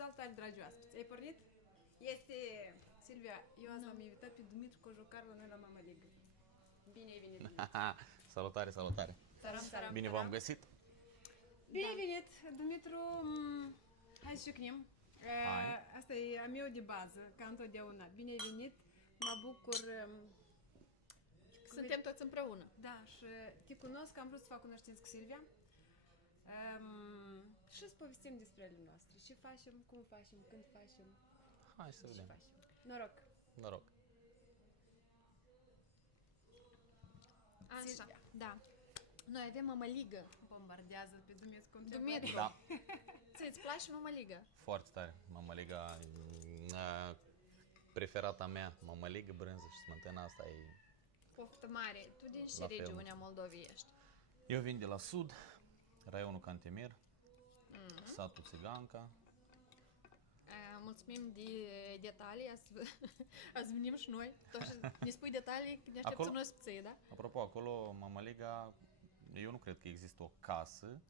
Salutare, dragi oaspeți! Ai pornit? Este... Silvia, eu azi l-am invitat pe Dumitru Cojocar la noi la Mama Ligă. Bine ai venit, Dumitru! Salutare, salutare! Saram. Bine v-am găsit! Bine ai venit, Dumitru! Hai să ciocnim. Asta e a meu de bază, ca întotdeauna. Bine ai venit! Mă bucur... Suntem toți împreună. Da, și te cunosc, am vrut să fac cunoștință cu Silvia. Și să povestim despre ale noastre. Ce facem, cum facem, când facem, Hai să ce vedem. facem. Noroc! Noroc! Așa, Silvia. da. Noi avem mămăligă. Bombardează pe Dumitru cum Dumitru, Da, ți-ți place mămăligă? foarte tare. Mămăliga preferata mea. Mămăligă, brânză și smântână, asta e... Poftă mare. Tu din ce La fel. regiune a Moldovei ești? Eu vin de la sud, raionul Cantemir, satul Țiganca. Mulțumim de detalii. Azi venim și noi. Tu așa ne spui detalii când ne aștepți Acolo? noi spței, da? Apropo, acolo, Mămăliga, eu nu cred că există o casă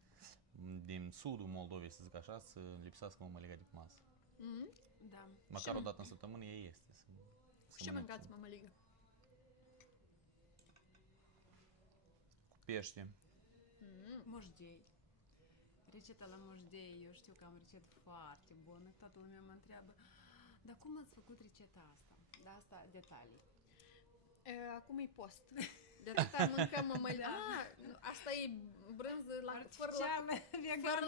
din sudul Moldovei, să zic așa, să lipsească mămăliga de pe masă. Da. Măcar o dată în săptămână ea este. Și ce mâncați mămăligă? Cu pește. Moșdei. Rețeta la moșdei, eu știu că am rețetă foarte bună. Toată lumea mă întreabă, dar cum ați făcut rețeta asta? Da, asta detalii. Acum e post. De atâta mâncăm mămăligă. Asta e brânză fără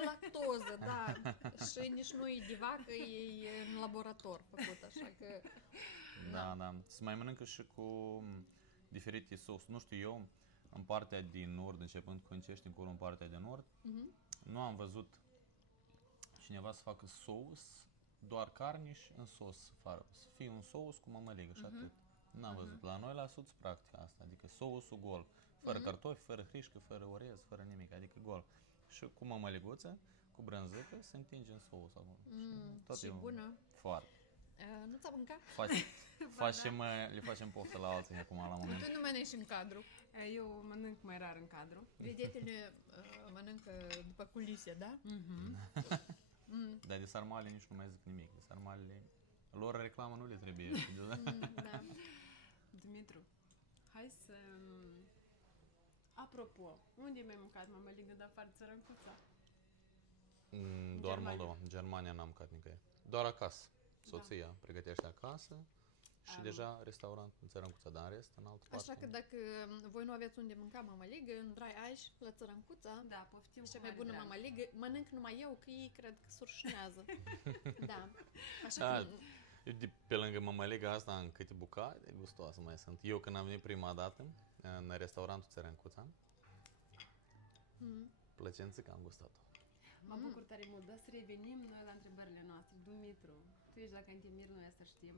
lactoză, da. Și nici nu e de vacă, e în laborator făcut, așa că... Da. Se mai mănâncă și cu diferite sos. Nu știu eu, în partea din nord, începând cu Încești, încolo în partea de nord, nu am văzut cineva să facă sos, doar carne și în sos. Să fie un sos cu mămăligă și atât. N-am văzut. La noi la sud se practică asta, adică sosul gol. Fără cartofi, fără hrișcă, fără orez, fără nimic, adică gol. Și cu mămăliguță, cu brânzăcă, se întinge în sos acolo. Și bună. Foarte. Nu ți-a mâncat? Le facem poftă la alții acum la moment. Tu nu mănânci în cadru. Eu mănânc mai rar în cadru. Vedetele mănâncă după culise, da? Dar de sarmale nici nu mai zic nimic. De sarmalele lor reclamă nu le trebuie. Da. Dumitru, hai să... Apropo, unde mi-ai mâncat mămăligă de afară de Țărâncuța? Doar Germania. Moldova. În Germania n-am mâncat nicăieri. Doar acasă. Soția pregătește acasă și deja restaurant în Țărâncuța, dar în rest, în altă parte. Așa că dacă voi nu aveți unde mânca mămăligă, în Drai Aici, la Țărâncuța, Da, poftim cea cu mai mare bună drag. mămăligă, mănânc numai eu, că ei cred că surșnează. Da. Așa că... Eu de pe lângă mămăliga asta în câte bucate gustoase mai sunt. Eu când am venit prima dată în restaurantul Țărâncuța, plăcență că am gustat-o. Mă bucur tare mult, dar să revenim noi la întrebările noastre. Dumitru, tu ești la Cantemir, noi asta știm,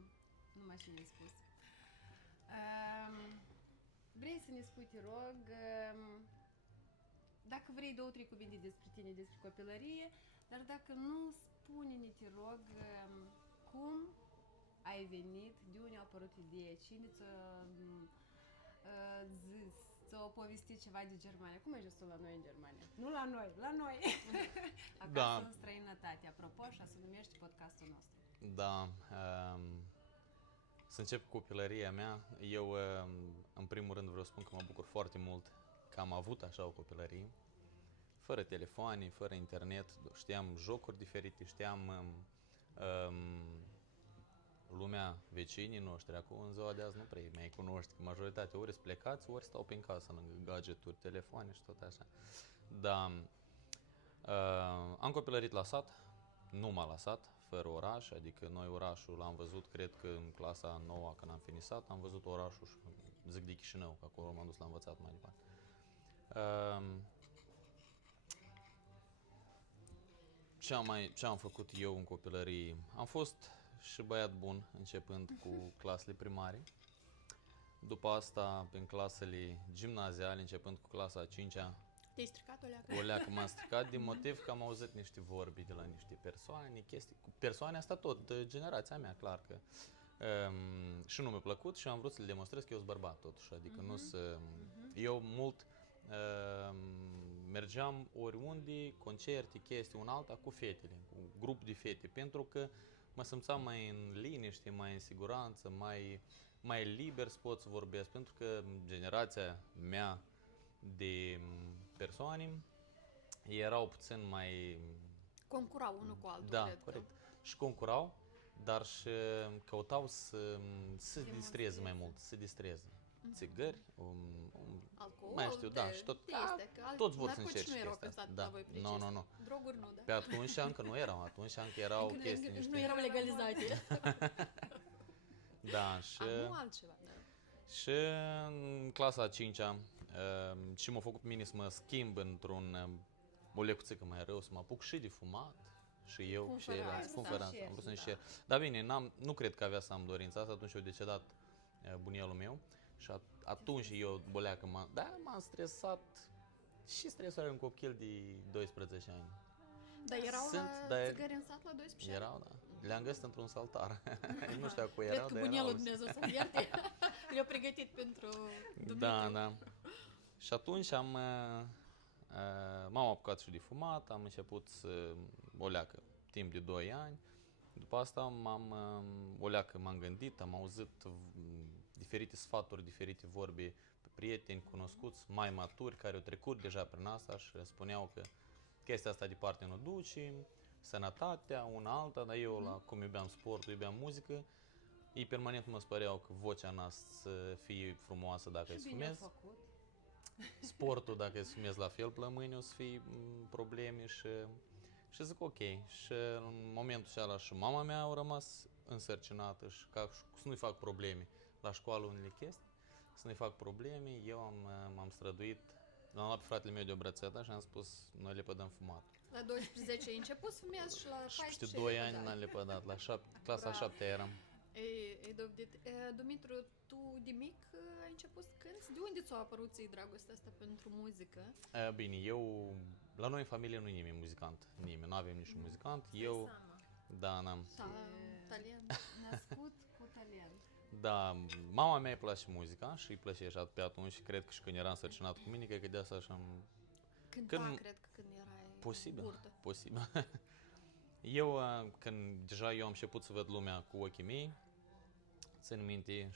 numai și ne-ai spus. Vrei să ne spui, te rog, dacă vrei 2-3 cuvinte despre tine, despre copilărie, dar dacă nu, spune-ne, te rog, cum ai venit, de unde a apărut ideea, cine ți-a zis, ți-a povestit ceva de Germania. Cum ai ajuns tu la noi în Germania? Nu la noi, la noi! Acasă Da. în străinătate. Apropo, așa se numește podcastul nostru. Da, să încep cu copilăria mea. Eu, în primul rând, vreau să spun că mă bucur foarte mult că am avut așa o copilărie. Fără telefoane, fără internet, știam jocuri diferite, știam lumea vecinii noștri. Acum, în ziua de azi, nu prea mai cunoști, că majoritatea ori sunt plecați, ori stau pe casă lângă gadgeturi, telefoane și tot așa. Da, am copilărit la sat, numai la sat, fără oraș, adică noi orașul l-am văzut, cred că în clasa 9 când am finisat, am văzut orașul și zic de Chișinău, că acolo m-am dus la învățat mai departe. Ce am făcut eu în copilărie? Am fost și băiat bun, începând cu clasele primare. După asta, prin clasele gimnaziale, începând cu clasa a 5-a, Te-ai stricat o leacă? o leacă m-am stricat din motiv că am auzit niște vorbi de la niște persoane, chestii. Cu persoane asta tot, de generația mea, clar că. Și nu mi-a plăcut și am vrut să le demonstrez că eu sunt bărbat totuși, adică nu să... Eu mult mergeam oriunde, concerte, chestii, un alta, cu fetele, cu grup de fete, pentru că mă simțeam mai în liniște, mai în siguranță, mai liber să pot să vorbesc, pentru că generația mea de persoane erau puțin mai... Concurau unul cu altul, Da, cred corect. Și concurau, dar și căutau să se distreze mai mult, să se distreze. Țigări, alcool, mai știu, da, și tot, toți vor să încerce nu erau chestia pe asta. la Da, voi precis. nu. Droguri nu, da. Pe atunci încă nu erau, atunci încă erau chestii Nu niște... erau legalizate. Da, și... Acum altceva, da. Și în clasa a 5-a și m-a făcut pe mine să mă schimb într-un o lecuțică mai rău, să mă apuc și de fumat. Și eu, Cum și fără ceilalți, asta. cum fără asta, am vrut să înșer. Dar bine, nu cred că avea să am dorința asta, atunci a decedat bunielul meu. Și atunci eu, boleacă, m-am stresat și stresoare un copil de 12 ani. Dar erau la țigări în sat la 12 ani? Erau, da. Le-am găsit într-un saltar. Nu știu cu Cred erau, că dar bunelul erau. Dumnezeu să-mi ierte. Le-a pregătit pentru Dumitru. Da. Și atunci m-am apucat și de fumat, am început să o leacă timp de 2 ani. După asta m-am gândit, am auzit diferite sfaturi, diferite vorbe pe prieteni cunoscuți, mai maturi, care au trecut deja prin asta și spuneau că chestia asta departe nu duce, sănătatea, una alta, dar eu, cum iubeam sportul, iubeam muzică, ei permanent mă spăreau că vocea mea să fie frumoasă dacă îi fumez. Sportul, dacă îi fumez la fel, plămâni o să fie probleme și zic ok. Și în momentul acela și mama mea a rămas însărcinată și ca să nu-i fac probleme la școală unele chestii, să nu-i fac probleme, eu m-am străduit, l-am luat pe fratele meu de o brățetă și am spus, noi le pădăm fumat. La 12 ai început să fumezi și la 14 Peste 2 ani n-am lepădat, la clasa 7 eram. E dovedit. Dumitru, tu de mic ai început să cânti? De unde ți-a apărut ție dragostea asta pentru muzică? Bine, la noi în familie nu e nimeni muzicant, nimeni, nu avem niciun muzicant. Eu, da, n-am. Talent. Născut cu talent. Da, mama mea îi place muzica și îi plăcea și pe atunci și cred că și când era însărcinat cu mine, cred că de asta așa Cânta, cred că când erai burtă. Posibil. Când deja eu am început să văd lumea cu ochii mei, țin minte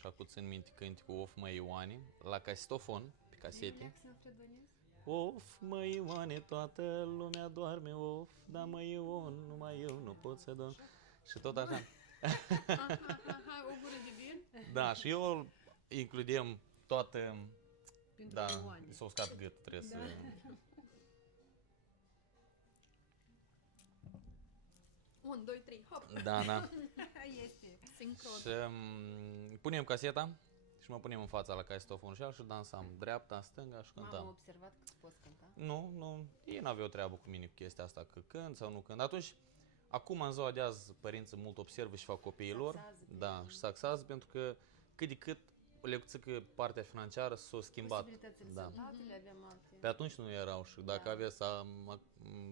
cânticul Of, mă Ioane, la casetofon, pe casete. Of, mă Ioane, toată lumea doarme, of, dar mă Ion, numai eu nu pot să dorm. Și tot așa. O gură de vin? Da, și eu includem toată... Pentru Da, Ioane. s-a uscat gât, trebuie să... 1, 2, 3, hop! Da. Este. Sincron. Și punem caseta și mă punem în fața la casetofonul și dansam dreapta, stânga și Mama a cântam. observat că poți cânta? Nu, ei n-aveau treabă cu mine cu chestia asta, că cânt sau nu cânt. Atunci, acum în ziua de azi, părinții mult observă și fac copiilor. Da, și saxează pentru că cât de cât lecuțică partea financiară s-a schimbat. Posibilitățile Da. sunt altele, avem alte. Pe atunci nu erau și dacă avea să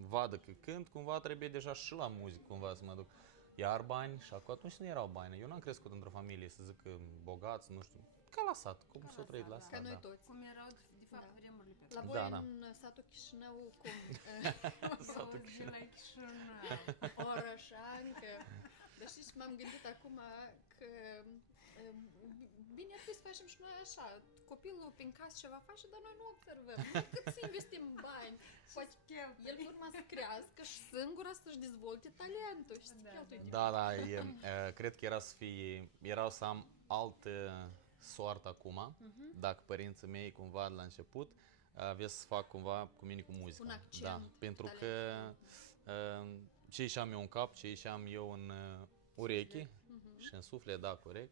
vadă că cânt, cumva trebuie deja și la muzică cumva să mă duc. Iar bani, și atunci nu erau bani. Eu n-am crescut într-o familie, să zic, bogați, nu știu, ca la sat, cum s-o trăit la sat. Ca noi Da. toți. Cum erau, de fapt, vremurile pe La voi în satul Chișinău, cum? Satul Chișinău. La Chișinău. Orășancă. Dar știi, m-am gândit acum că bine ar fi să facem și noi așa. Copilul prin casă ceva face, dar noi nu observăm. Noi cât să investim bani, poate el urma să crească și singura să-și dezvolte talentul și să cheltuie din Da, cred că erau să am altă soartă acum, dacă părinții mei cumva la început avea să fac cumva cu mine cu muzica. Un accent, Da, pentru că ce ieșeam eu în cap, ce ieșeam eu în ureche și în suflet, da, corect,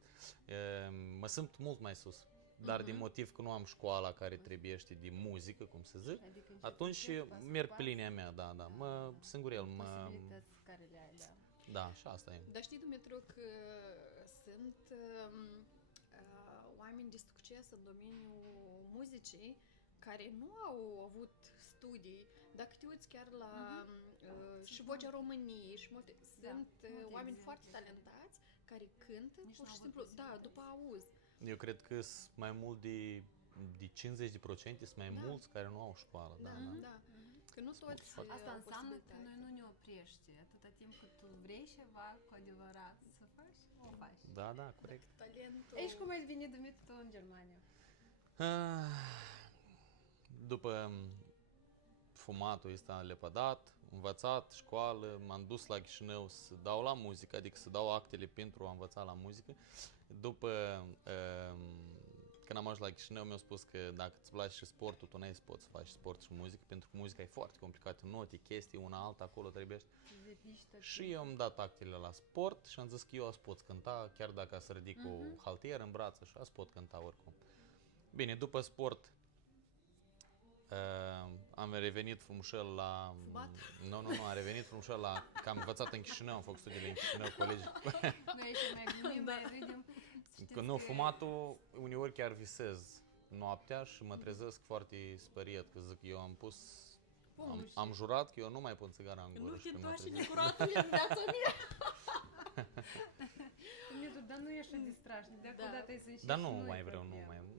mă simt mult mai sus. Dar din motiv că nu am școala care trebuiește de muzică, cum să zic, atunci merg pe linia mea, da, singurel Posibilități care le ai, da. Da, și asta e. Dar știi, Dumitru, că sunt oameni de succes în domeniul muzicii care nu au avut studii. Dacă te uiți chiar la și Vocea României și multe, sunt oameni foarte talentați care cântă pur și simplu, da, după auz. Eu cred că sunt mai mult de 50% sunt mai mulți care nu au școală. Da. Da. Că nu toți Asta au înseamnă că posibilitate. noi nu ne oprește. Atâta timp cât tu vrei ceva cu adevărat să faci, o faci. Da, da, corect. Talentul... Ești cum ai venit, Dumitru, tu în Germania? După fumatul ăsta lepădat, învățat, școală, m-am dus la Chișinău să dau la muzică, adică să dau actele pentru a învăța la muzică. După, când am ajuns la Chișinău, mi-au spus că dacă îți place și sportul, tu n-ai să poți să faci sport și muzică, pentru că muzica e foarte complicată, note, chestii, una alta, acolo trebuie. Și eu am dat actele la sport și am zis că eu azi pot cânta, chiar dacă să ridic o haltieră în brață și azi pot cânta oricum. Bine, după sport am revenit frumușel la... Fumat? Nu, am revenit frumușel la... Că am învățat în Chișinău, am făcut studiile în Chișinău, colegii. Noi și mai glumim, mai râdem. Că nu, fumatul, uneori chiar visez noaptea și mă trezesc foarte speriat, că zic, eu am pus... Am jurat că eu nu mai pun țigara în gură. Nu și te când mă întoarce trezesc- necuratul în viața mea. Dumitru, dar nu e așa de strașnic. Dacă Da. odată ai să înșești Dar și nu nu e mai vreau, nu problemă. mai...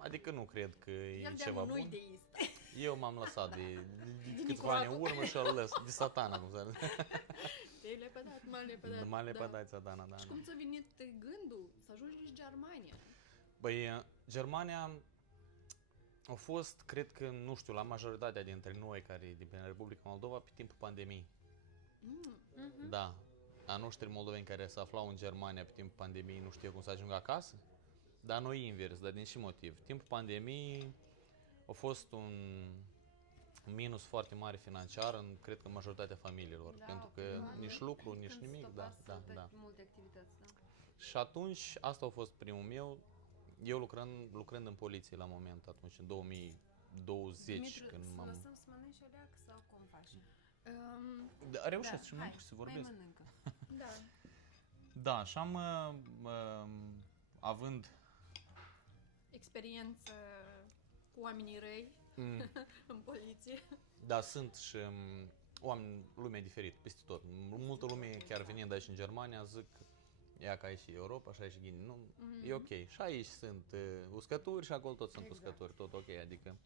Adică nu cred că e El ceva de-a bun. nu deist. Eu m-am lăsat de câțiva Nicolae. ani în urmă și îl lăs, de satana, cum s-ar zice. Te-ai lepădat, m-am lepădat. M-a da. lepădat satana, da. Și da. cum ți-a venit gândul să ajungi în Germania? Băi, Germania a fost, cred că, nu știu, la majoritatea dintre noi care din Republica Moldova pe timpul pandemiei. Da. A noștri moldoveni care se aflau în Germania pe timpul pandemiei nu știu cum să ajungă acasă. Dar noi invers, dar din ce motiv? Timpul pandemiei a fost un minus foarte mare financiar în, cred că, majoritatea familiilor. Da, pentru că probabil. nici lucru, nici Când nimic, da, stopase da, toate da. multe activități, da. Și atunci, asta a fost primul meu, eu lucrând în poliție la moment atunci, în 2020, Dumitru, când să m-am... lăsăm să mănânci o leacă sau cum faci? Da, reușesc și hai, mănânc și să mai vorbesc. mănâncă. Da. Da, și am, având... Experiență cu oamenii răi în poliție. Da, sunt și oameni, lume diferit, peste tot. Multă lume, chiar venind aici în Germania, zic, ea ca aici și Europa, și aici și Ghini. Nu, e ok. Și aici sunt uscături și acolo tot sunt Exact. uscături, tot ok, adică...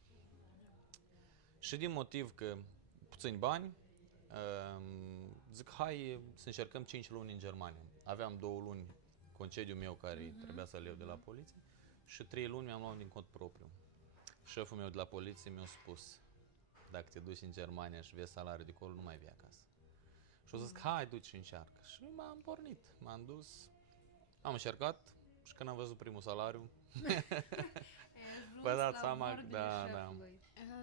Și din motiv că puțini bani, zic, hai să încercăm 5 luni în Germania. Aveam 2 luni concediul meu care trebuia să-l iau de la poliție și 3 luni mi-am luat din cont propriu. Șeful meu de la poliție mi-a spus, dacă te duci în Germania și vezi salariul de acolo, nu mai vii acasă. Și au zis, hai, du-te și încearcă. Și m-am pornit, m-am dus, am încercat și când am văzut primul salariu, vă dați seama, da.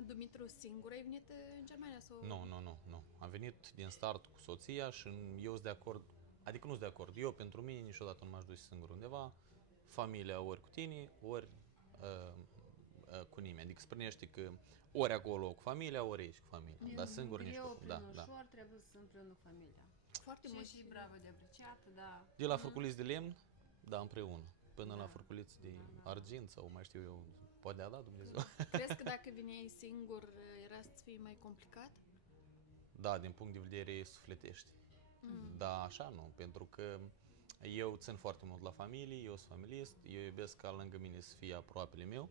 Dumitru, singur ai venit în Germania? Sau... Nu. Am venit din start cu soția și eu sunt de acord, adică nu sunt de acord, eu pentru mine niciodată nu m-aș duce singur undeva, familia ori cu tine, ori cu nimeni. Adică spunește că ori acolo cu familia, ori aici cu familia. Dar singur nici Eu, cu... prin Da. ușor, trebuie să împreună cu familia. Foarte Și mult. și bravo de apreciat, da. De la furculiți de lemn, da, împreună. Până la Da. furculiți de argint sau mai știu eu, poate a dat Dumnezeu. Crezi că dacă veneai singur era să fie mai complicat? Da, din punct de vedere sufletești. Da, așa nu, pentru că eu țin foarte mult la familie, eu sunt familist, eu iubesc ca lângă mine să fie aproapele meu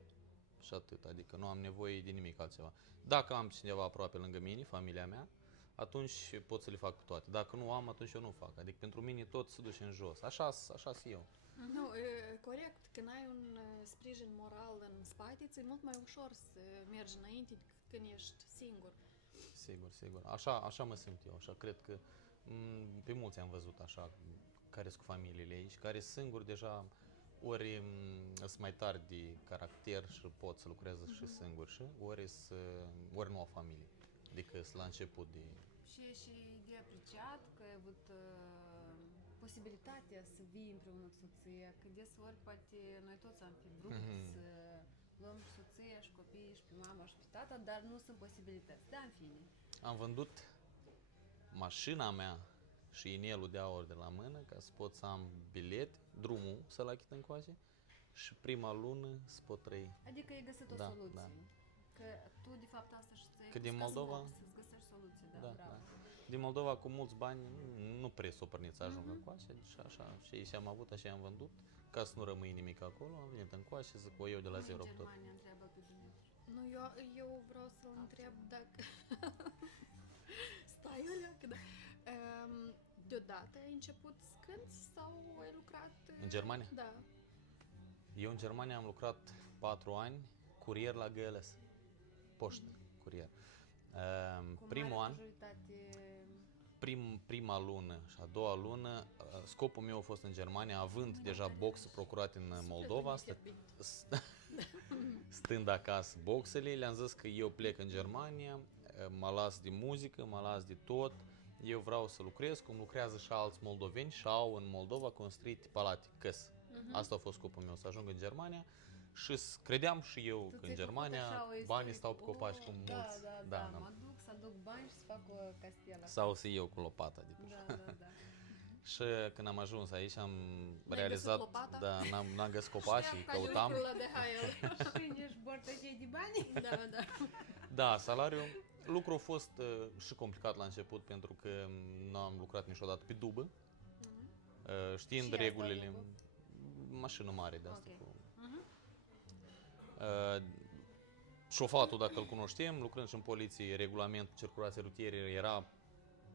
și atât, adică nu am nevoie de nimic altceva. Dacă am cineva aproape lângă mine, familia mea, atunci pot să le fac toate. Dacă nu am, atunci eu nu fac. Adică pentru mine tot se duce în jos. Așa sunt eu. Nu, corect. Când ai un sprijin moral în spate, ți-e mult mai ușor să mergi înainte decât când ești singur. Sigur. Așa mă simt eu. Așa cred că pe mulți am văzut așa, care sunt cu familiile aici, care singuri deja ori sunt mai tari de caracter și pot să lucreze și singuri, și ori nu au familie. Adică sunt la început de... Și de apreciat că ai avut posibilitatea să vii împreună cu soția, că desori poate noi toți am fi vrut să luăm și soția și copiii și pe mama și pe tata, dar nu sunt posibilități. Da, în fine. Am vândut mașina mea și inelul de aur de la mână ca să pot să am bilet, drumul să-l achit încoace și prima lună să pot trăi. Adică ai găsit o Da, soluție. da. Că tu, de fapt, asta și ți-ai Că din pus ca Moldova- scop, să-ți găsești soluție, da, Da, bravo. da. Din Moldova cu mulți bani nu prea s-o pornit să ajung încoace, și așa, și am avut, așa am vândut, ca să nu rămâi nimic acolo, am venit încoace, zic, o iau de la Cum zero în tot. Germania întreabă pe Dumitru. Nu, eu vreau să-l întreb dacă... Stai, Oleacă, da. Deodată ai început să cânti sau ai lucrat... În Germania? Da. Eu în Germania am lucrat 4 ani, curier la GLS. Poștă, curier. Primul an, prima lună și a doua lună, scopul meu a fost în Germania, având deja boxe procurat în Moldova, stând acasă boxele, le-am zis că eu plec în Germania, mă las de muzică, mă las de tot, eu vreau să lucrez cum lucrează și alți moldoveni și au în Moldova construit palate, căs. Asta a fost scopul meu, să ajung în Germania și credeam și eu că în Germania banii stau pe copaci cu mulți. Da, mă duc să aduc bani și să fac o castelă. Sau să iau cu lopata de pe Da. Și când am ajuns aici am realizat, n-am găsit copacii, căutam. Și nici bortăcei de bani? Da. Da, salariul, lucrul a fost și complicat la început pentru că nu am lucrat niciodată pe dubă, știind regulile, mașină mare de asta. Șofatul, dacă îl cunoștem, lucrând și în poliție, regulamentul circulației rutiere era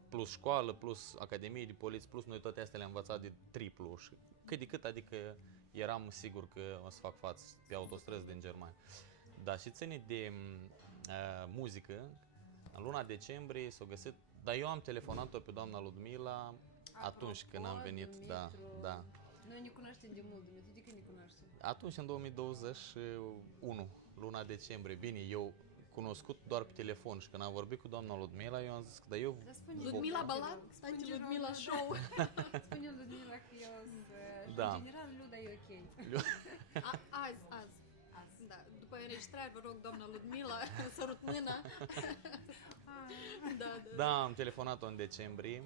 plus școală, plus academie de poliție, plus noi toate astea le-am învățat de triplu și cât de cât, adică eram sigur că o să fac față pe autostrăzi din Germania. Da, și ține de muzică, în luna decembrie s-a găsit, dar eu am telefonat-o pe doamna Ludmila atunci când am venit, da. Noi ne cunoaștem de mult, Dumitru, de când ne cunoaștem? Atunci, în 2021, luna decembrie, bine, eu cunoscut doar pe telefon și când am vorbit cu doamna Ludmila, eu am zis că, eu... Ludmila Balat? Stai, Ludmila Show. Spune Ludmila că eu sunt... Da. În general, Luda e ok. Azi. Da, după înregistrare, vă rog, doamna Ludmila, sărut mâna. Da, am telefonat-o în decembrie.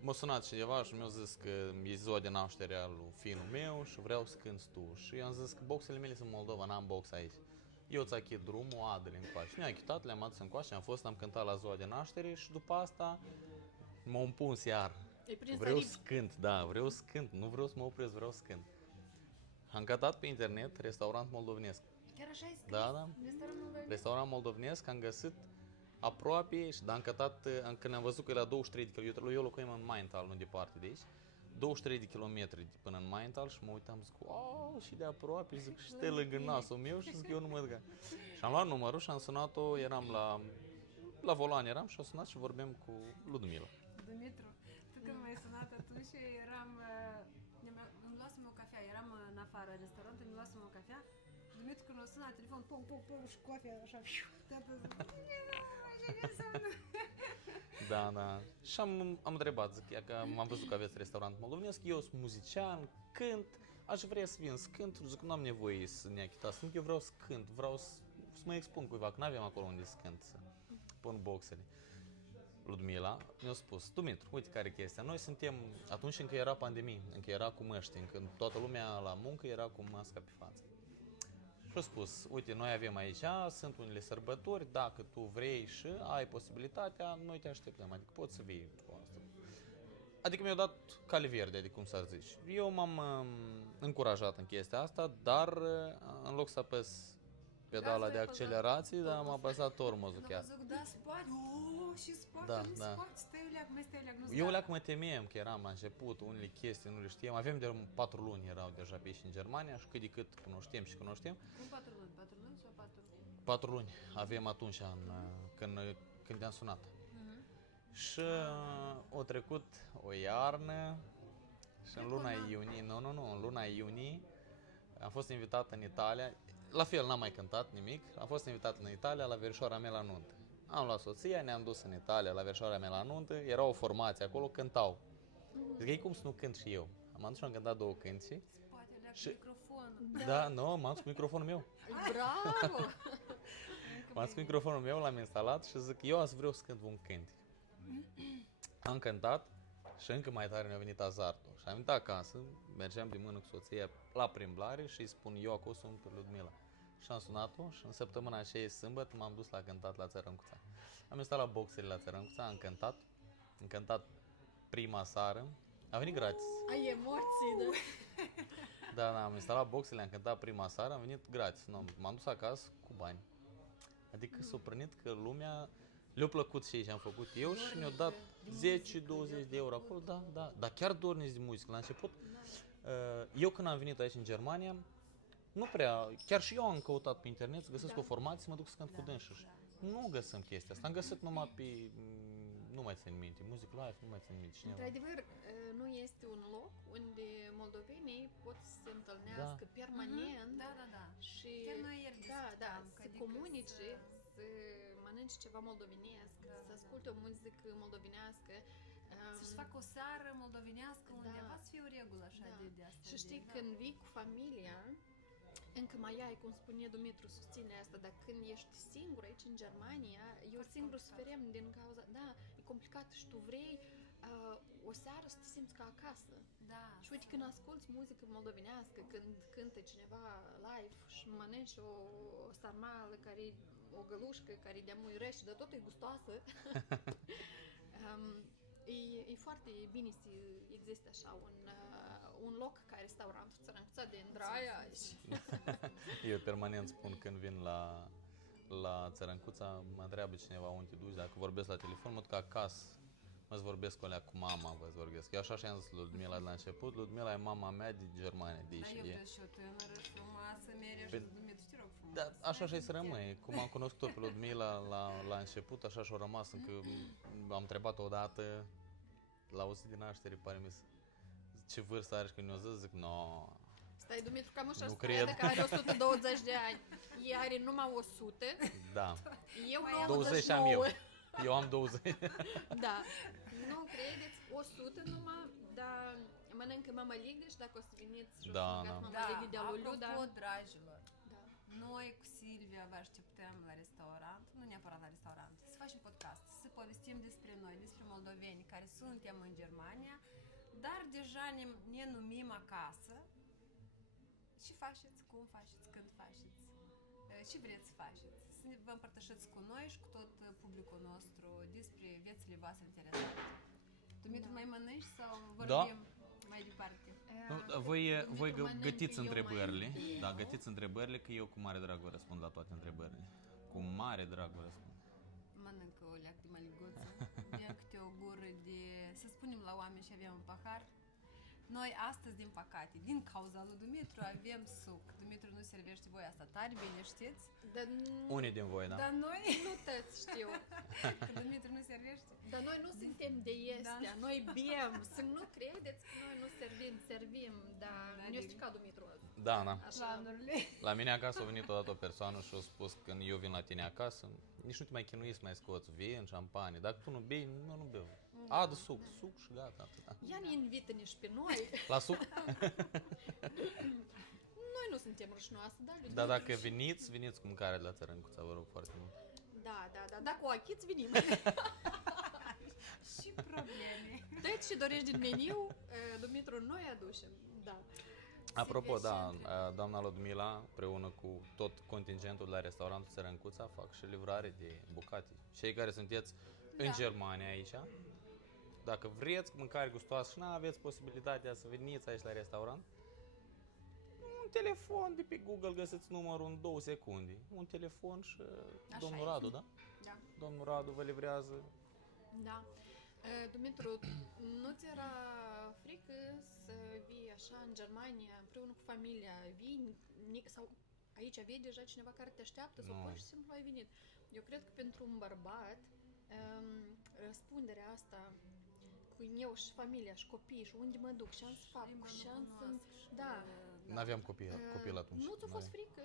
M-a sunat cineva și mi-a zis că e ziua de naștere al lui fiul meu și vreau să cânti tu. Și eu am zis că boxele mele sunt în Moldova, n-am box aici. Eu ți achit drumul, adă-le încoace. Mi-a achitat, le-am adus încoace, am cântat la ziua de naștere și după asta m-a împuns iar. Vreau să cânt, nu vreau să mă opresc, vreau să cânt. Am căutat pe internet restaurant moldovenesc. Chiar așa ai scris? Da. Restaurant moldovenesc, am găsit aproape și am căutat, când am văzut că era 23 de km, eu locuim în Maintal, nu departe de aici, 23 de kilometri până în Maintal și mă uitam, zic, și de aproape, zic, și stai lângă nasul meu și zic, eu nu mă duc. Și am luat numărul și am sunat-o, eram la volan eram și am sunat și vorbeam cu Ludmila. Dumitru, tu când m-ai sunat atunci îmi luasem o cafea, eram în afara restaurantului, îmi luasem o cafea. Dumitru când o sunat la telefon, pom, și cafea, așa, toată zic, așa că înseamnă. Da. Și am întrebat, zic, că am văzut că aveți restaurant moldovenesc, eu sunt muzician, cânt, aș vrea să vin să cânt, zic, nu am nevoie să ne achitați, eu vreau să cânt, vreau să mă expun cuiva, că n-avem acolo unde să cânt, să pun boxele. Ludmila mi-a spus, Dumitru, uite care e chestia, noi suntem, atunci încă era pandemie, încă era cu măști, încă toată lumea la muncă era cu masca pe față. Și a spus, uite, noi avem aici, sunt unele sărbători, dacă tu vrei și ai posibilitatea, noi te așteptăm, adică poți să vii cu asta. Adică mi-au dat cale verde, adică cum s-ar zice. Eu m-am încurajat în chestia asta, dar în loc să apăs pedala de accelerație, dar am apăsat tormozul chiar. Da, spate, și spate, stai uleac, nu-ți Eu uleac mă temem că eram la început, unele chestii nu le știam, avem de 4 luni erau deja pe aici în Germania și cât de cât cunoștem. Cum 4 luni? 4 luni sau 4? 4 luni avem atunci, când te-am sunat. Și a trecut o iarnă și în luna iunie, în luna iunie am fost invitat în Italia, la fel n-am mai cântat nimic, am fost invitat în Italia la verișoara mea la nuntă. Am luat soția, ne-am dus în Italia la verișoara mea la nuntă, era o formație acolo, cântau. Zic, ei cum să nu cânt și eu? Am adus și am cântat 2 cântci. Spatele cu microfonul. Da, m-am dus cu microfonul meu. Bravo! M-am dus cu microfonul meu, l-am instalat și zic, eu azi vreau să cânt un cânt. Am cântat și încă mai tare mi-a venit azartul. Și am venit acasă, mergeam de mână cu soția la plimbare și îi spun, eu acolo sunt pe Ludmila. Și am sunat-o și în săptămâna aceea sâmbătă m-am dus la cântat la Țărâncuța. Am stat la boxele la Țărâncuța, am cântat prima seară, a venit gratis. Ai emoții, Da, am instalat boxele, am cântat prima seară, am venit gratis. M-am dus acasă cu bani. Adică s-a prănit că lumea le-a plăcut ce am făcut eu și mi-au dat 10-20 de euro acolo, da. Dar chiar dorniți de muzică. La început, eu când am venit aici în Germania, nu prea, chiar și eu am căutat pe internet să găsesc o formație să mă duc să cânt cu dânșii. Nu găsăm chestia asta. Am găsit numai pe, nu mai țin minte, Music Live, nu mai țin minte cineva. Într-adevăr, nu este un loc unde moldovenii pot să se întâlnească permanent Da. și Chiar noi ieri discutam, să adică comunice, să mănânce ceva moldovenesc, să asculte o muzică moldovenească. Să-și facă o seară moldovenească undeva, să fie o regulă așa de asta. Și știi, când vii cu familia, încă mai ai, cum spune Dumitru, susține asta, dar când ești singur aici în Germania, eu singur suferem din cauza, e complicat și tu vrei o seară să te simți ca acasă. Da. Și uite, când asculti muzică moldovenească, când cântă cineva live și mănânci o sarmală care o gălușcă care de-a mui rește, dar tot e gustoasă, e foarte bine să existe așa un loc ca restaurantul Țărâncuța de Îndraia. Eu permanent spun când vin la Țărâncuța, mă întreabă cineva unde te duci, dacă vorbesc la telefon, mă duc acasă. Mă vorbesc cu alea, cu mama vă vorbesc. Eu așa și-am zis Ludmila de la început, Ludmila e mama mea din Germania, de aici. Da, eu vreau și o tânără frumoasă, mereu și Dumitru, te rog frumos. Da, așa și să rămâi. Cum am cunoscut-o pe Ludmila la început, așa și-a rămas, încă am întrebat-o odată, la o zi din naștere, pare mi ce vârstă are și când mi-o zis, zic, no. Stai, Dumitru, cam așa Nu spune cred. că are 120 de ani. Ea are numai 100, Da, eu 20 am eu. 99. Eu am 20. Da, nu credeți, 100 numai, dar mănâncă mămăligă și dacă o să veniți și o să mâncați mămăligă de-a lui Liu, apropo, dragilor, Da. noi cu Silvia vă așteptăm la restaurant, nu neapărat la restaurant, să facem podcast, să povestim despre noi, despre moldoveni care suntem în Germania, dar deja ne numim acasă. Ce faceți, cum faceți, când faceți, ce vreți să faceți. Să vă împărtășiți cu noi și cu tot publicul nostru despre viețile voastre interesante. Dumitru, mai mănânci sau vorbim mai departe? Voi mănânc, gătiți eu întrebările, mai întâi. da, gătiți întrebările, că eu cu mare drag vă răspund la toate întrebările. Cu mare drag vă răspund. Mănâncă o leac de măliguță, bea câte o gură de... Să spunem la oameni și avem un pahar. Noi astăzi, din păcate, din cauza lui Dumitru, avem suc. Dumitru nu servește voi asta tare bine, știți? Dar Unii din voi, da? Dar noi... nu toți știu. Că Dumitru nu servește. Dar noi nu suntem de estea, noi bem. Să nu credeți că noi nu servim, dar ne-o stricat Dumitru. Da. Așa. Planurile. La mine acasă a venit odată o persoană și a spus că când eu vin la tine acasă, nici nu te mai chinui să mai scoți vin, șampanie. Dacă tu nu bei, eu nu beau. Adă suc și gata. Atâta. Ea ne invită nici pe noi. La suc? Noi nu suntem rușinoase, da? lui Dar Dumitru dacă și- veniți cu mâncare de la Țărâncuța, vă rog foarte mult. Da. Dacă o achiți, venim. Și probleme. Tot ce dorești din meniu, Dumitru, noi aducem. Da. Apropo, Silvia, da, ce doamna Ludmila, împreună cu tot contingentul de la restaurantul Țărâncuța, fac și livrare de bucate. Cei care sunteți în Germania aici, dacă vreți mâncare gustoasă și nu aveți posibilitatea să veniți aici la restaurant, un telefon de pe Google, găsiți numărul în 2 secunde. Un telefon și domnul e. Radu, da? Da. Domnul Radu vă livrează. Da. Dumitru, nu ți era frică să vii așa în Germania împreună cu familia? Vii sau aici vei deja cineva care te așteaptă sau Nu. pur și simplu ai venit? Eu cred că pentru un bărbat răspunderea asta cu eu și familia și copiii și unde mă duc și am să fac și am să... Da. N-aveam copil atunci. Nu ți-a fost frică?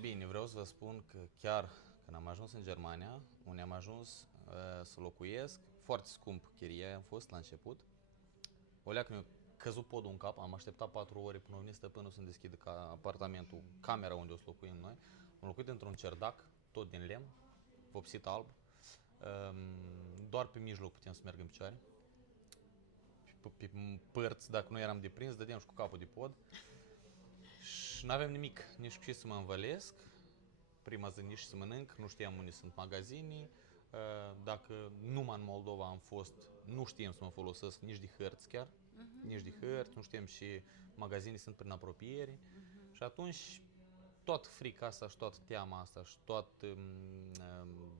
Bine, vreau să vă spun că chiar când am ajuns în Germania, unde am ajuns să locuiesc, foarte scump chiria, am fost la început. O leacă mi-a căzut podul în cap, am așteptat 4 ore până a venit stăpânul să-mi deschidă apartamentul, camera unde o să locuim noi. Am locuit într-un cerdac, tot din lemn, vopsit alb. Doar pe mijloc puteam să merg în picioare. Pe părți, dacă nu eram deprins, dădeam și cu capul de pod. Și nu aveam nimic, nici cu ce să mă învălesc. Prima zi nici să mănânc, nu știam unde sunt magazini. Dacă numai în Moldova am fost, nu știam să mă folosesc nici de hărți chiar. Nici de hărți, nu știam și magazine sunt prin apropiere. Și atunci toată frica asta și toată teama asta și toată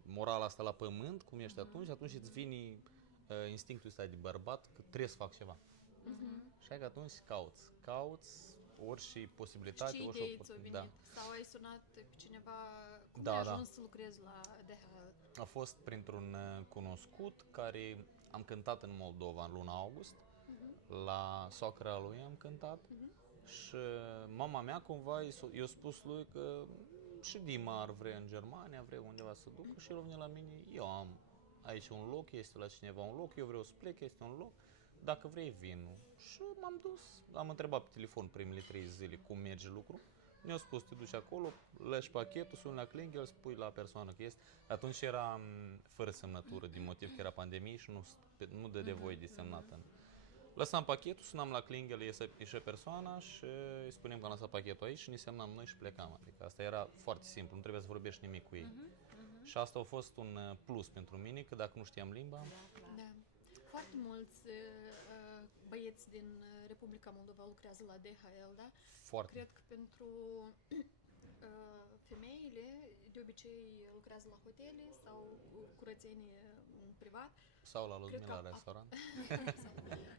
morala asta la pământ, cum ești atunci îți vine instinctul ăsta de bărbat că trebuie să fac ceva. Și că atunci cauți orice posibilitate, Și ce orice idei ți-au venit? da. Sau ai sunat pe cineva? Cum Da, ai da. ajuns să lucrezi la DHL? A fost printr-un cunoscut care am cântat în Moldova în luna august. La socra lui am cântat și mama mea cumva i-a spus lui că și Dima ar vrea în Germania, vrea undeva să ducă și el a venit la mine, eu am aici un loc, este la cineva un loc, eu vreau să plec, este un loc, dacă vrei vin. Și m-am dus, am întrebat pe telefon primele 3 zile cum merge lucru. Mi-au spus, te duci acolo, lași pachetul, suni la Klingel, spui la persoană că este. Atunci era fără semnătură din motiv că era pandemie și nu dădea voie de semnat. Lăsam pachetul, sunam la Klingel, ieșea persoana și îi spunem că am lăsat pachetul aici și ne semnam noi și plecam. Adică asta era foarte simplu, nu trebuia să vorbești nimic cu ei. Și asta a fost un plus pentru mine, că dacă nu știam limba... Da. Foarte mulți băieți din Republica Moldova lucrează la DHL, da? Foarte. Cred că pentru femeile, de obicei lucrează la hotele sau curățenie în privat. Sau la Ludmila la restaurant.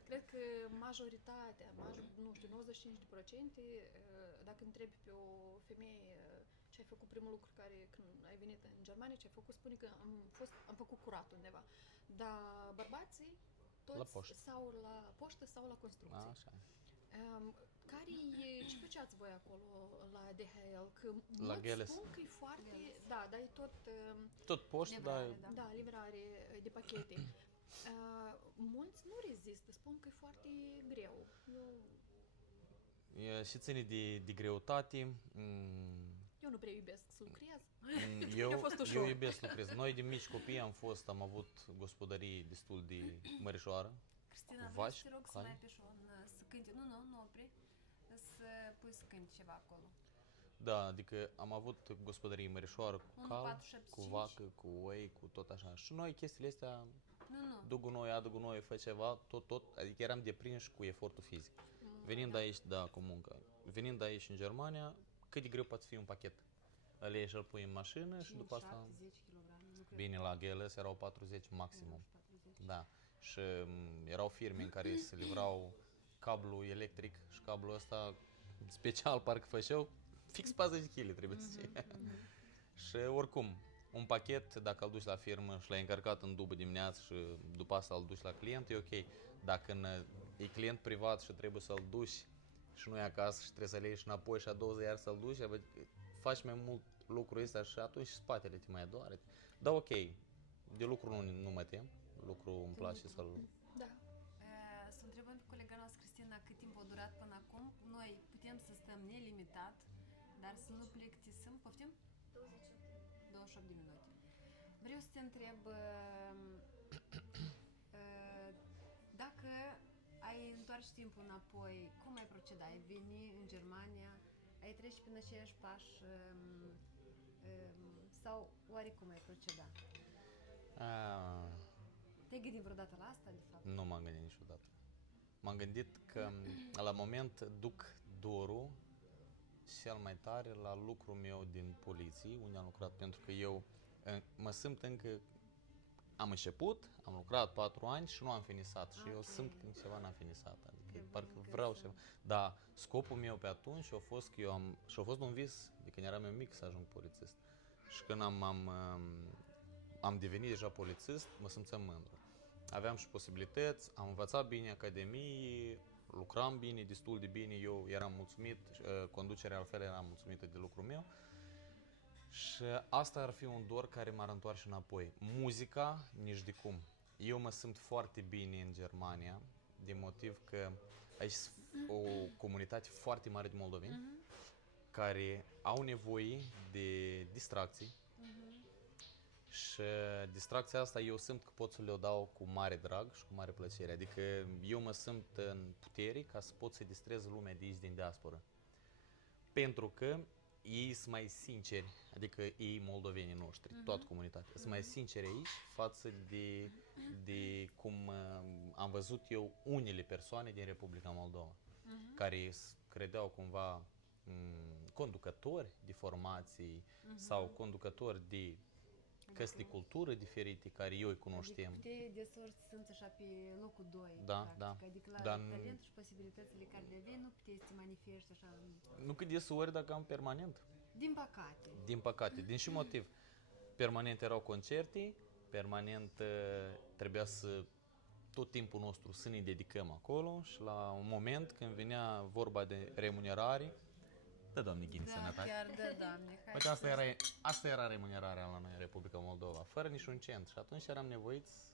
Cred că majoritatea, nu știu, 95%, dacă întrebi pe o femeie ce ai făcut primul lucru când ai venit în Germania, ce ai făcut, spune că am făcut curat undeva. Dar bărbații toți La poștă. sau la poștă sau la construcție. Așa. Ce făceați voi acolo la DHL? Că La mulți Geles. spun că e foarte... Da, dar e Tot poștă, dar... Da, livrare de pachete. Mulți nu rezistă, spun că e foarte greu. Și ține de greutate. Eu nu prea iubesc să lucrez. Eu iubesc să lucrez. Noi de mici copii am avut gospodării destul de mărișoară. Cristina, vreau să te rog să mai pești să cânti. Nu opri. Să pui să cânti ceva acolo. Da, adică am avut gospodării mărișoară cu cal, 475. cu vacă, cu oi, cu tot așa. Și noi chestiile astea, Nu. du gunoi, adu gunoi, fă ceva, tot, adică eram deprinși cu efortul fizic. Venind aici, da, cu muncă. Venind aici în Germania, cât de greu poate fi un pachet. Îl iei și îl pui în mașină și după asta... 10 kg. Bine, la GLS erau 40 maximum. Da. Și erau firme în care se livrau cablu electric și cablul ăsta special parcă făceau fix 40 kg trebuie să fie. Și oricum, un pachet, dacă îl duci la firmă și l-ai încărcat în dubă dimineață și după asta îl duci la client, e ok. Dacă e client privat și trebuie să-l duci și nu e acasă și trebuie să-l iei și înapoi și a doua zi iar să-l duci, faci mai mult lucrul ăsta și atunci spatele te mai doare. Dar ok, de lucru nu mă tem, lucru îmi place să-l... Da. Să întrebăm pe colega noastră, Cristina, cât timp a durat până acum. Noi putem să stăm nelimitat, dar să nu plictisim. Poftim? 28 de minute. Vreau să te întreb dacă ai întoarce timpul înapoi, cum ai proceda? Ai veni în Germania, ai trece prin aceiași pași sau oarecum ai proceda? Te-ai gândit vreodată la asta, de fapt? Nu m-am gândit niciodată. M-am gândit că la moment duc dorul cel mai tare la lucrul meu din poliție, unde am lucrat, pentru că eu mă simt încă... Am început, am lucrat 4 ani și nu am finisat. Și eu simt că ceva n-am finisat. Adică parcă vreau ceva. Dar scopul meu pe atunci a fost că și a fost un vis de când eram eu mic să ajung polițist. Și când am devenit deja polițist, mă simțeam mândru. Aveam și posibilități, am învățat bine academie, lucram bine, destul de bine, eu eram mulțumit, conducerea altfel era mulțumită de lucrul meu. Și asta ar fi un dor care m-ar întoarce înapoi. Muzica, nici de cum. Eu mă simt foarte bine în Germania, din motiv că aici o comunitate foarte mare de moldoveni care au nevoie de distracții. Și distracția asta eu simt că pot să le dau cu mare drag și cu mare plăcere. Adică eu mă simt în putere ca să pot să distrez lumea de aici din diaspora. Pentru că ei sunt mai sinceri, adică ei moldovenii noștri, toată comunitatea, sunt mai sinceri aici față de cum am văzut eu unele persoane din Republica Moldova, care credeau cumva conducători de formații sau conducători de căți de cultură diferite care eu îi cunoștem. Adică de sorți sunt așa pe locul 2, Da, da. Adică la Dar talentul și posibilitățile care le aveai, nu puteai să te manifesti așa. nu cât de ori dacă am permanent. Din păcate. Din păcate, din și motiv. Permanent erau concerte, permanent trebuia să tot timpul nostru să ne dedicăm acolo și la un moment când venea vorba de remunerare, da, Doamne, ghini sănătate. Chiar da, Doamne. Uite, asta era remunerarea la noi în Republica Moldova, fără niciun cent. Și atunci eram nevoiți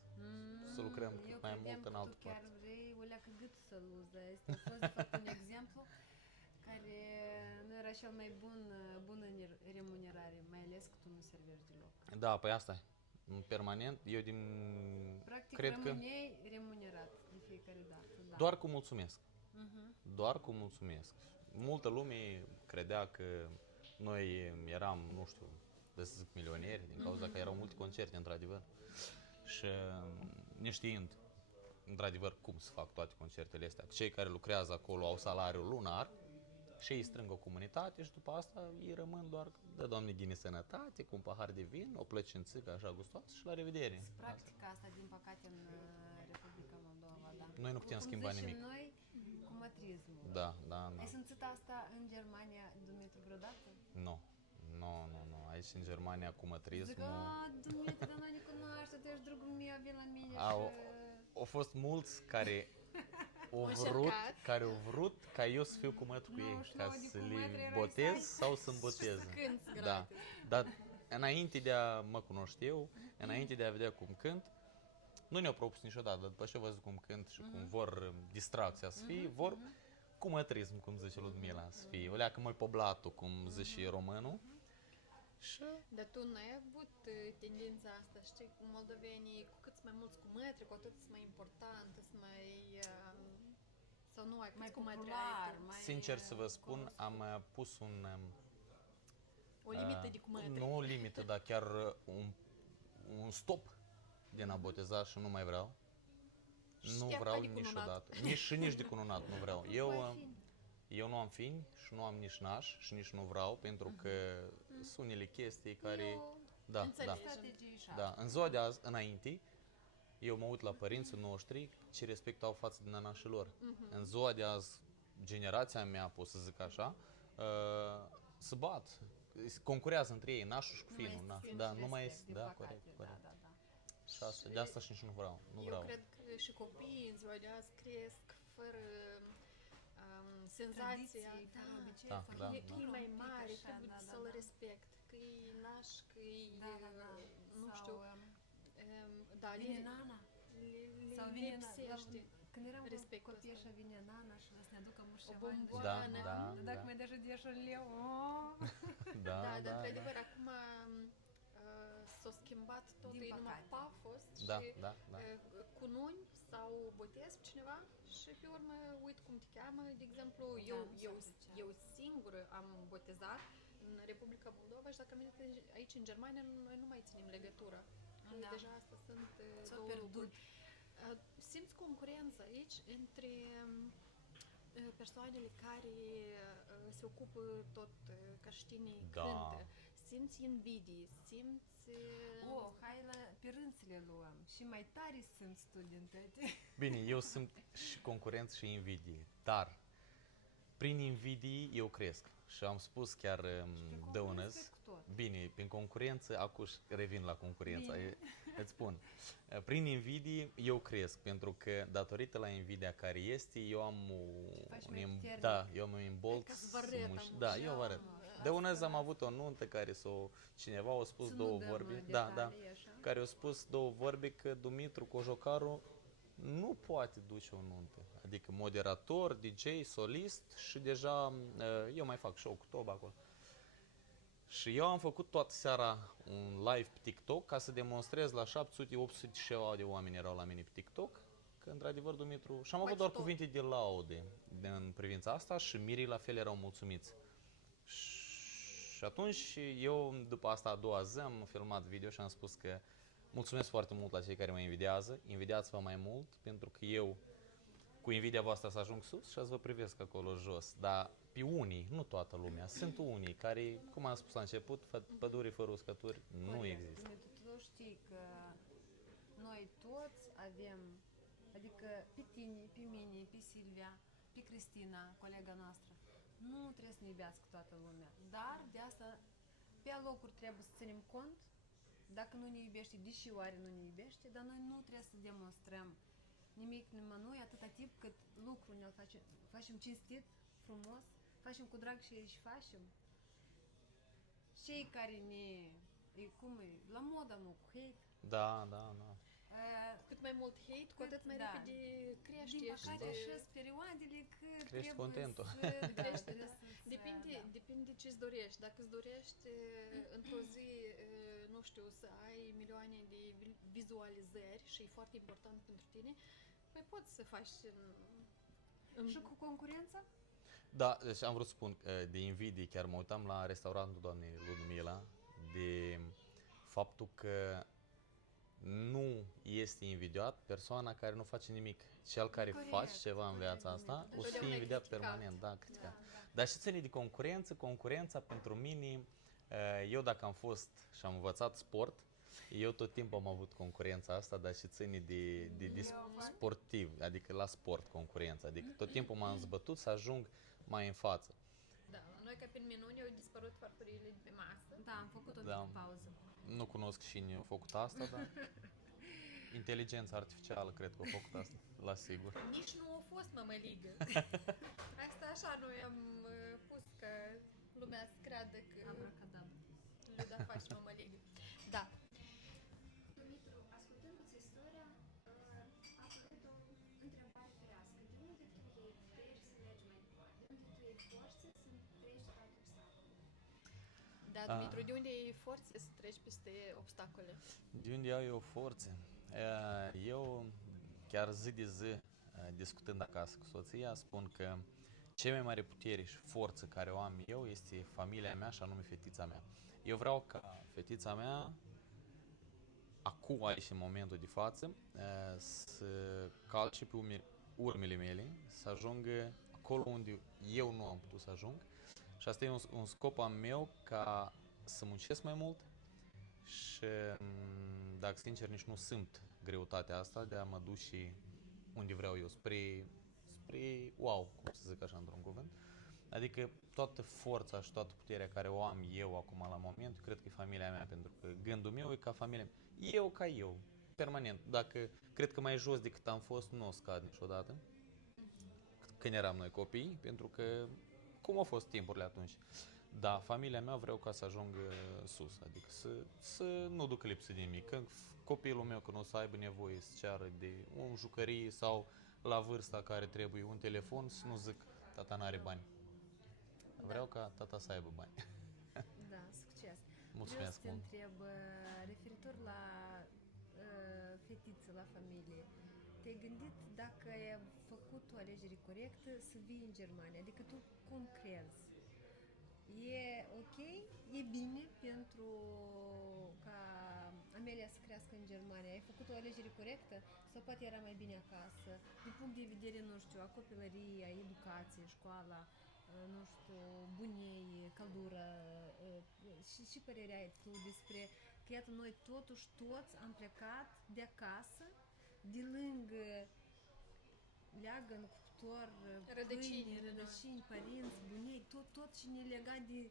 să lucrăm cât mai mult în altă parte. Eu parte. chiar vrei o leacă gât să luzi, dar este a fost de fapt un exemplu care nu era cel mai bun în remunerare, mai ales că tu nu servești deloc. Da, păi asta e. Permanent, eu din... Practic cred că rămâneai remunerat de fiecare dată. Da. doar cu mulțumesc. Doar cu mulțumesc. Multă lume credea că noi eram, nu știu, de să zic milionieri, din cauza că erau multe concerte, într-adevăr. Și neștiind, într-adevăr, cum se fac toate concertele astea. Cei care lucrează acolo au salariul lunar și ei strâng o comunitate și după asta ei rămân doar, dă Doamne ghini sănătate, cu un pahar de vin, o plăcințică așa gustoasă și la revedere. Practica asta, din păcate, în Republica Moldova, da. Noi nu putem schimba nimic. Noi, cu mătrismul. Da, da, da. Ai simțit asta în Germania, Dumitru, vreodată? Nu. Nu. Aici în Germania cu mătrismul... Zic, Dumitru, dar noi ne cunoaște, deci drugul meu vine la mine Au fost mulți care au vrut ca eu să fiu cu mătru cu ei, ca să le botez sau să-mi boteze. Da. Dar înainte de a mă cunoaște eu, înainte de a vedea cum cânt, nu ne-au propus niciodată, dar după ce au văzut cum cânt și cum vor distracția să fie, vor cu mătrism, cum zice Ludmila, să fie. O leacă mai poblatul, cum zice românul. Și... Dar tu n-ai avut tendința asta, știi, cu moldovenii, cu cât mai mulți cu mătri, cu atât mai important, mai... sau nu ai mai cu mătri popular, ai, mai... Sincer să vă spun, am pus o limită de cu mătri. Nu o limită, dar chiar un stop din a boteza și nu mai vreau. Nu vreau niciodată. Nici de cununat nu vreau. Eu nu am fini și nu am nici naș și nici nu vreau, pentru că sunt unele chestii care... Da. Da. În ziua de azi, înainte, eu mă uit la părinții noștri ce respect au față de nanașii lor. În ziua de azi, generația mea, pot să zic așa, se bat, concurează între ei, nașul și cu finul. Da, nu mai este. Da, corect. Și asta, de asta și nici nu vreau. Eu cred că și copiii în ziua de azi cresc fără senzația că e mai mare, trebuie să-l respect, că e naș, că e, nu știu, da, vine nana. Sau vine lipsește. Când eram copii și vine nana și să ne aducă mușceva. O bomboană. Dacă mai deja de un leu. Da, dar într-adevăr acum s-a schimbat totul, e numai pafos și cununi sau botez cineva și pe urmă uit cum te cheamă. De exemplu, eu singură am botezat în Republica Moldova și dacă am venit aici în Germania, noi nu mai ținem legătura. Deja asta sunt două lucruri. Simți concurență aici între persoanele care se ocupă tot ca și tine cântă. Simți invidii, simți... hai pe rând să le luăm. Și mai tare simți tu din toate. Bine, eu simt și concurență și invidie, dar prin invidii eu cresc. Și am spus chiar dăunăz. Bine, prin concurență, acum revin la concurență, îți spun. Prin invidii eu cresc, pentru că datorită la invidia care este, eu am un imbolț. Da, eu vă arăt. Dăunăz am avut o nuntă care cineva a spus două vorbe, care a spus două vorbe că Dumitru Cojocaru nu poate duce o nuntă. Adică moderator, DJ, solist și deja eu mai fac show cu Toba acolo. Și eu am făcut toată seara un live pe TikTok ca să demonstrez la 700-800 și ceva de oameni erau la mine pe TikTok, că într-adevăr Dumitru... Și am avut doar cuvinte de laude în privința asta și mirii la fel erau mulțumiți. Și atunci eu, după asta a doua zi, am filmat video și am spus că mulțumesc foarte mult la cei care mă invidiază, invidiați-vă mai mult, pentru că eu cu invidia voastră să ajung sus și ați vă privesc acolo jos. Dar pe unii, nu toată lumea, sunt unii care, cum am spus la început, pădurii fără uscături nu Corect. există. Tu știi că noi toți avem, adică pe tine, pe mine, pe Silvia, pe Cristina, colega noastră, nu trebuie să ne iubească toată lumea, dar de asta pe alocuri trebuie să ținem cont dacă nu ne iubește, deși oare nu ne iubește, dar noi nu trebuie să demonstrăm nimic nimănui atâta timp cât lucrul ne facem cinstit, frumos, facem cu drag și facem. Cei care la moda, mă, cu hate. Da. Cât mai mult hate, cu atât mai repede crește. Din păcate și perioadele că crește contentul. Depinde ce-ți dorești. Dacă îți dorești într-o zi, nu știu, să ai milioane de vizualizări și e foarte important pentru tine, păi poți să faci și cu concurența? Da, deci am vrut să spun de invidii, chiar mă uitam la restaurantul doamnei Ludmila, de faptul că nu este invidiat persoana care nu face nimic. Cel care face ceva în viața asta o să fie invidiat permanent, criticat. Dar și ține de concurența pentru mine, eu dacă am fost și am învățat sport, eu tot timpul am avut concurența asta, dar și ține de sportiv, adică la sport concurența, adică tot timpul m-am zbătut să ajung mai în față. Da, la noi ca prin minuni au dispărut farfurile de pe masă. Da, am făcut o mică pauză. Nu cunosc cine a făcut asta, dar inteligența artificială cred că a făcut asta, la sigur. Nici nu a fost mămăligă. Asta așa noi am pus că lumea să creadă că Luda face mămăligă. Da. Dumitru, ascultându-ți istoria, a apărut o întrebare ferească. De unde tu iei puteri să mergi mai departe? De unde tu iei forțe să treci toate obstacolele? Da, Dumitru, de unde iei forțe să treci peste obstacole? De unde iau eu forțe? Eu chiar zi de zi, discutând acasă cu soția, spun că cea mai mare putere și forță care o am eu este familia mea și anume fetița mea. Eu vreau ca fetița mea, acum aici în momentul de față, să calce pe urmele mele, să ajungă acolo unde eu nu am putut să ajung. Și asta e un scop al meu, ca să muncesc mai mult și, dacă sincer, nici nu simt greutatea asta de a mă duce unde vreau eu, spre wow, cum să zic așa într-un cuvânt. Adică toată forța și toată puterea care o am eu acum la moment, cred că e familia mea, pentru că gândul meu e ca familia mea. Eu ca eu, permanent. Dacă cred că mai jos decât am fost, nu o scad niciodată. Când eram noi copii, pentru că cum au fost timpurile atunci. Da, familia mea vreau ca să ajung sus, adică să nu duc lipsă de nimic. Când copilul meu, când o să aibă nevoie să ceară de o jucărie sau la vârsta care trebuie un telefon, să nu zic, tata n-are bani. Vreau ca tata să aibă bani. Da, succes. Mulțumesc Vreau mult. să te întreb, referitor la fetiță, la familie, te-ai gândit dacă ai făcut o alegere corectă să vii în Germania? Adică tu cum crezi? E ok? E bine pentru ca Amelia să crească în Germania? Ai făcut o alegere corectă? Sau poate era mai bine acasă? Din punct de vedere, nu știu, a copilăriei, a educației, școala, nu știu, bunei, căldură, și părerea ai tu despre că, iată, noi totuși toți am plecat de acasă, de lângă leagăn, cuptor, rădăcini, părinți, bunei, tot ce ne lega de...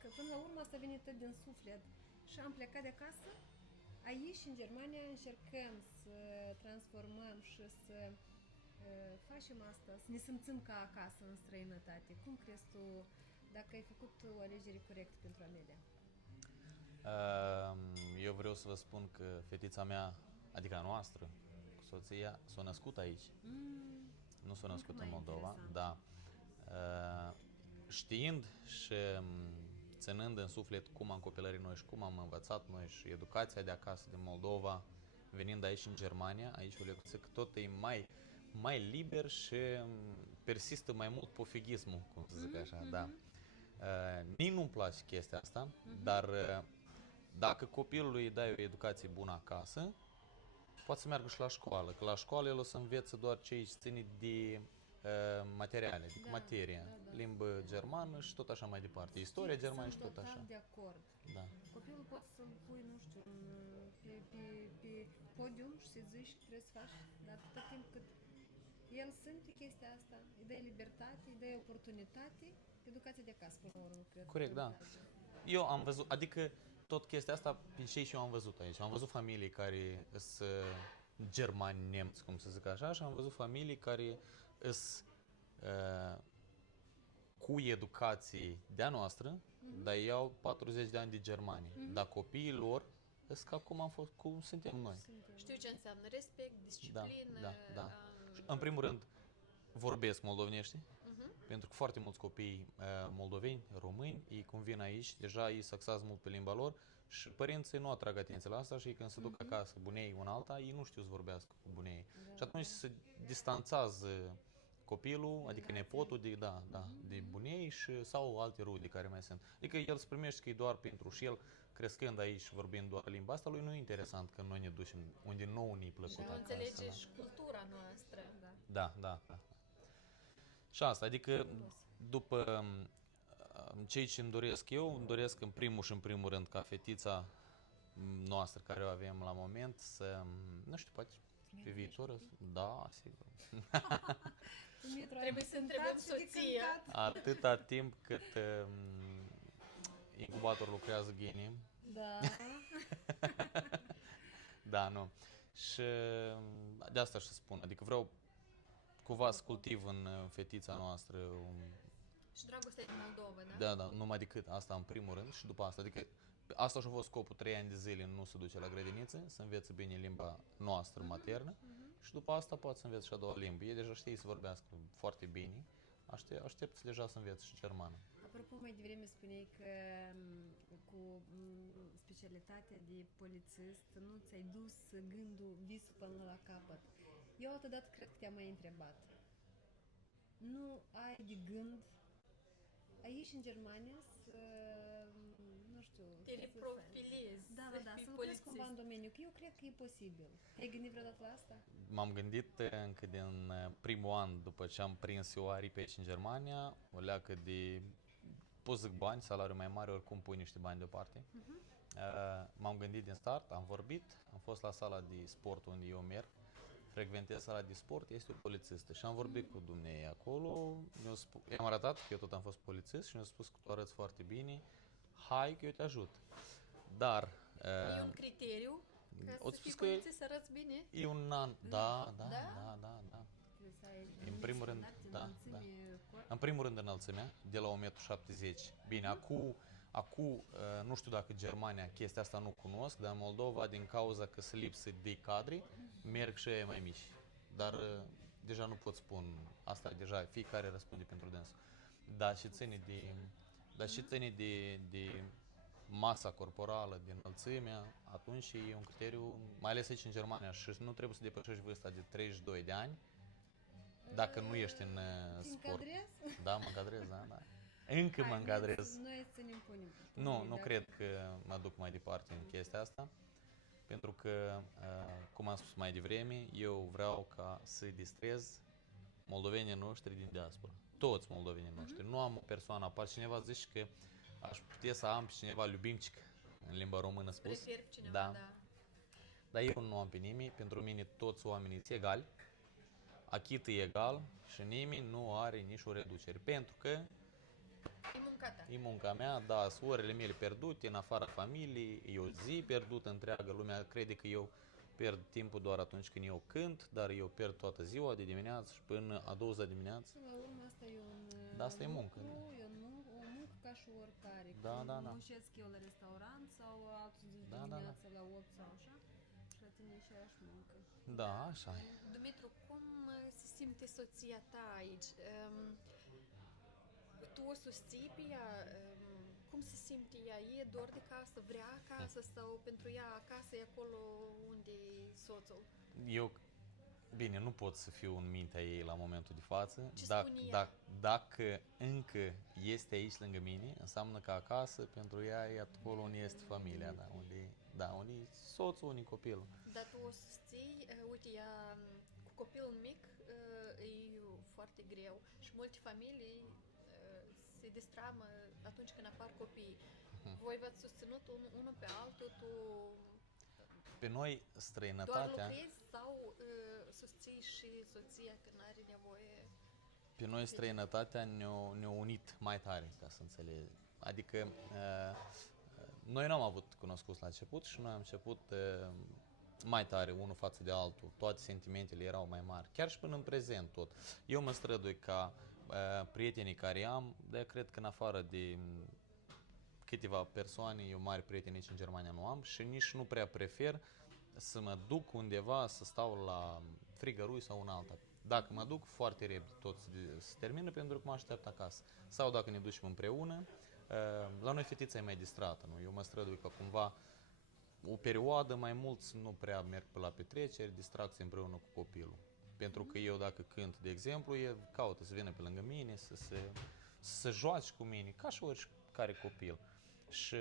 Că până la urmă asta vine tot din suflet. Și am plecat de acasă, aici, în Germania, încercăm să transformăm și să facem asta, să ne simțim ca acasă în străinătate. Cum crezi tu, dacă ai făcut o alegere corectă pentru Amelia? Eu vreau să vă spun că fetița mea, adică a noastră, cu soția, s-a născut aici. Nu s-a născut în Moldova, da. Știind și ținând în suflet cum am copilărit noi și cum am învățat noi și educația de acasă din Moldova, venind aici în Germania, aici o lecție că tot e mai liber și persistă mai mult pofighismul, cum să zic așa, da. Nici nu-mi place chestia asta, dar dacă copilului îi dai o educație bună acasă, poate să meargă și la școală, că la școală el o să învețe doar ce îi ține de materiale, de materie, limbă germană și tot așa mai departe, istoria germană și tot așa. Sunt de acord. Da. Copilul poate să-l pui, nu știu, pe podium și să zici că trebuie să faci, dar atâta timp cât el simte chestia asta, îi dai libertate, îi dai oportunitate, educația de acasă, până la urmă, cred. Corect, da. Eu am văzut, adică tot chestia asta, pe ce și eu am văzut aici. Am văzut familii care sunt germani, nemți, cum să zic așa, și am văzut familii care sunt cu educație de-a noastră, dar iau 40 de ani de Germania. Dar copiii lor sunt ca cum am fost, cum suntem noi. Știu ce înseamnă respect, disciplină. Da. Și, în primul rând, vorbesc moldovenește, pentru că foarte mulți copii moldoveni, români, ei cum vin aici, deja ei se axează mult pe limba lor și părinții nu atrag atenție la asta și când se duc acasă bunei una alta, ei nu știu să vorbească cu bunei. Și atunci se distanțează copilul, adică nepotul de bunei și sau alte rude care mai sunt. Adică el se primește că e doar pentru și el, crescând aici și vorbind doar limba asta, lui nu e interesant că noi ne ducem unde nouă ne-i plăcut Și acasă. înțelege și cultura noastră. Da. Și asta, adică după ceea ce îmi doresc eu, îmi doresc în primul rând ca fetița noastră care o avem la moment să, nu știu, poate pe viitor, da, sigur. Trebuie să întrebăm soția. Atâta timp cât incubatorul lucrează genie. Da. Da, nu. Și de asta și spun, adică vreau cumva să cultiv în fetița noastră Și dragostea din Moldova, da? Da, numai decât asta în primul rând și după asta, adică asta și-a fost scopul 3 ani de zile, nu se duce la grădiniță, să învețe bine limba noastră maternă și după asta poate să învețe și a doua limbă. Ei deja știe să vorbească foarte bine, aștept deja să învețe și germană. Apropo, mai devreme spuneai că cu specialitatea de polițist nu ți-ai dus gândul, visul până la capăt. Eu altădată cred că te-am mai întrebat. Nu ai de gând aici în Germania să, nu știu... Te reprofilezi, să lucrezi cumva în domeniu, că eu cred că e posibil. Te-ai gândit vreodată la asta? M-am gândit încă din primul an, după ce am prins eu aripi aici în Germania, o leacă de, pot zic bani, salariu mai mare, oricum pui niște bani deoparte. M-am gândit din start, am vorbit, am fost la sala de sport unde eu merg, frecventez sala de sport, este o polițistă și am vorbit cu dumnei acolo, i-am arătat că eu tot am fost polițist și mi-a spus că tu arăți foarte bine, hai că eu te ajut. Dar... E un criteriu ca să fii polițist, să arăți bine? E un an, da. În primul rând, în primul rând înălțimea, de la 1,70 m. Bine, acum nu știu dacă Germania chestia asta nu cunosc, dar în Moldova, din cauza că se lipsă de cadri, merg și ei mai mici. Dar deja nu pot spun, asta deja fiecare răspunde pentru dânsul. Dar și ține de masa corporală, din înălțimea, atunci e un criteriu, mai ales aici în Germania, și nu trebuie să depășești vârsta de 32 de ani, dacă nu ești în sport. Da, mă încadrez, da. Încă mă încadrez. Noi să ne impunem. Nu cred că mă duc mai departe în chestia asta, pentru că, cum am spus mai devreme, eu vreau ca să distrez moldovenii noștri din diaspora. Toți moldovenii noștri. Nu am o persoană aparte. Cineva zice că aș putea să am pe cineva любимчик, în limba română spus. Prefer cineva, da. Dar eu nu am pe nimeni, pentru mine toți oamenii sunt egali, achit e egal și nimeni nu are nici o reducere, pentru că e munca ta. E munca mea, da, sunt orele mele pierdute în afara familiei, e o zi pierdută întreagă, lumea crede că eu pierd timpul doar atunci când eu cânt, dar eu pierd toată ziua de dimineață și până a 20 dimineață. Până la urmă asta e asta e muncă. E o muncă ca și oricare. Da. Muncesc eu la restaurant sau alții zi dimineața la 8 sau așa și la tine e aceeași muncă. Da, așa e. Dumitru, cum se simte soția ta aici? Tu o susții pe ea? Cum se simte ea? E dor de casă? Vrea acasă? Sau pentru ea acasă e acolo unde e soțul? Eu, bine, nu pot să fiu în mintea ei la momentul de față. Ce spune ea? Dacă încă este aici lângă mine, înseamnă că acasă pentru ea e acolo unde este familia, da, unde Da, unii soțul, unii copilul. Dar tu o susții, uite, ea, cu copilul mic e foarte greu și multe familii se destramă atunci când apar copii. Voi v-ați susținut unul pe altul, tu Pe noi doar străinătatea, lucrezi sau susții și soția când are nevoie? pe noi străinătatea ne-a unit mai tare, ca să înțelegi. Adică noi nu am avut cunoscuți la început și noi am început mai tare unul față de altul. Toate sentimentele erau mai mari, chiar și până în prezent tot. Eu mă strădui ca prietenii care am, de cred că în afară de câteva persoane, eu mari prieteni aici în Germania nu am și nici nu prea prefer să mă duc undeva să stau la frigărui sau în alta. Dacă mă duc, foarte repede tot se termină pentru că mă aștept acasă. Sau dacă ne ducem împreună, la noi fetița e mai distrată, nu? Eu mă strădui ca cumva o perioadă mai mulți nu prea merg pe la petreceri, distracție împreună cu copilul. Pentru că eu dacă cânt, de exemplu, el caută să vină pe lângă mine, să joace cu mine, ca și oricare copil. Și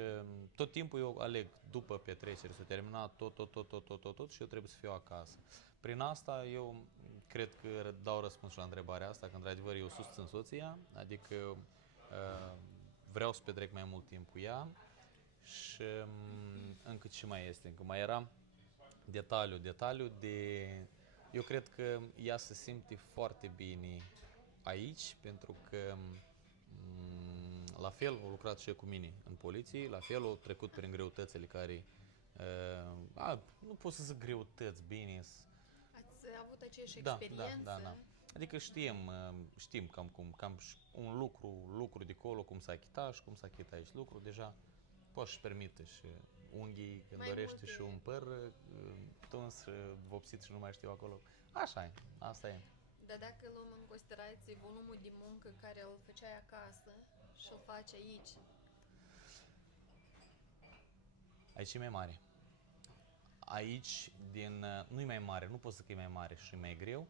tot timpul eu aleg după petreceri, s-a terminat tot și eu trebuie să fiu acasă. Prin asta eu cred că dau răspuns la întrebarea asta, că într-adevăr eu susțin soția, adică vreau să petrec mai mult timp cu ea și încă ce mai este, încă mai era detaliu de... Eu cred că ea se simte foarte bine aici, pentru că la fel a lucrat și cu mine în poliție, la fel a trecut prin greutățile care... nu pot să zic greutăți, bine. Ați avut aceeași experiență? Da. Adică știm cam un lucru de acolo, cum s-a achitat și cum s-a achitat aici lucru, deja poți și permite și unghii când Mai dorește multe. și un păr tuns și vopsit și nu mai știu acolo. Așa e, asta e. Dar dacă luăm în considerație volumul de muncă care îl făceai acasă și îl faci aici, Aici e mai mare. Aici, nu e mai mare, nu pot să că e mai mare și e mai greu,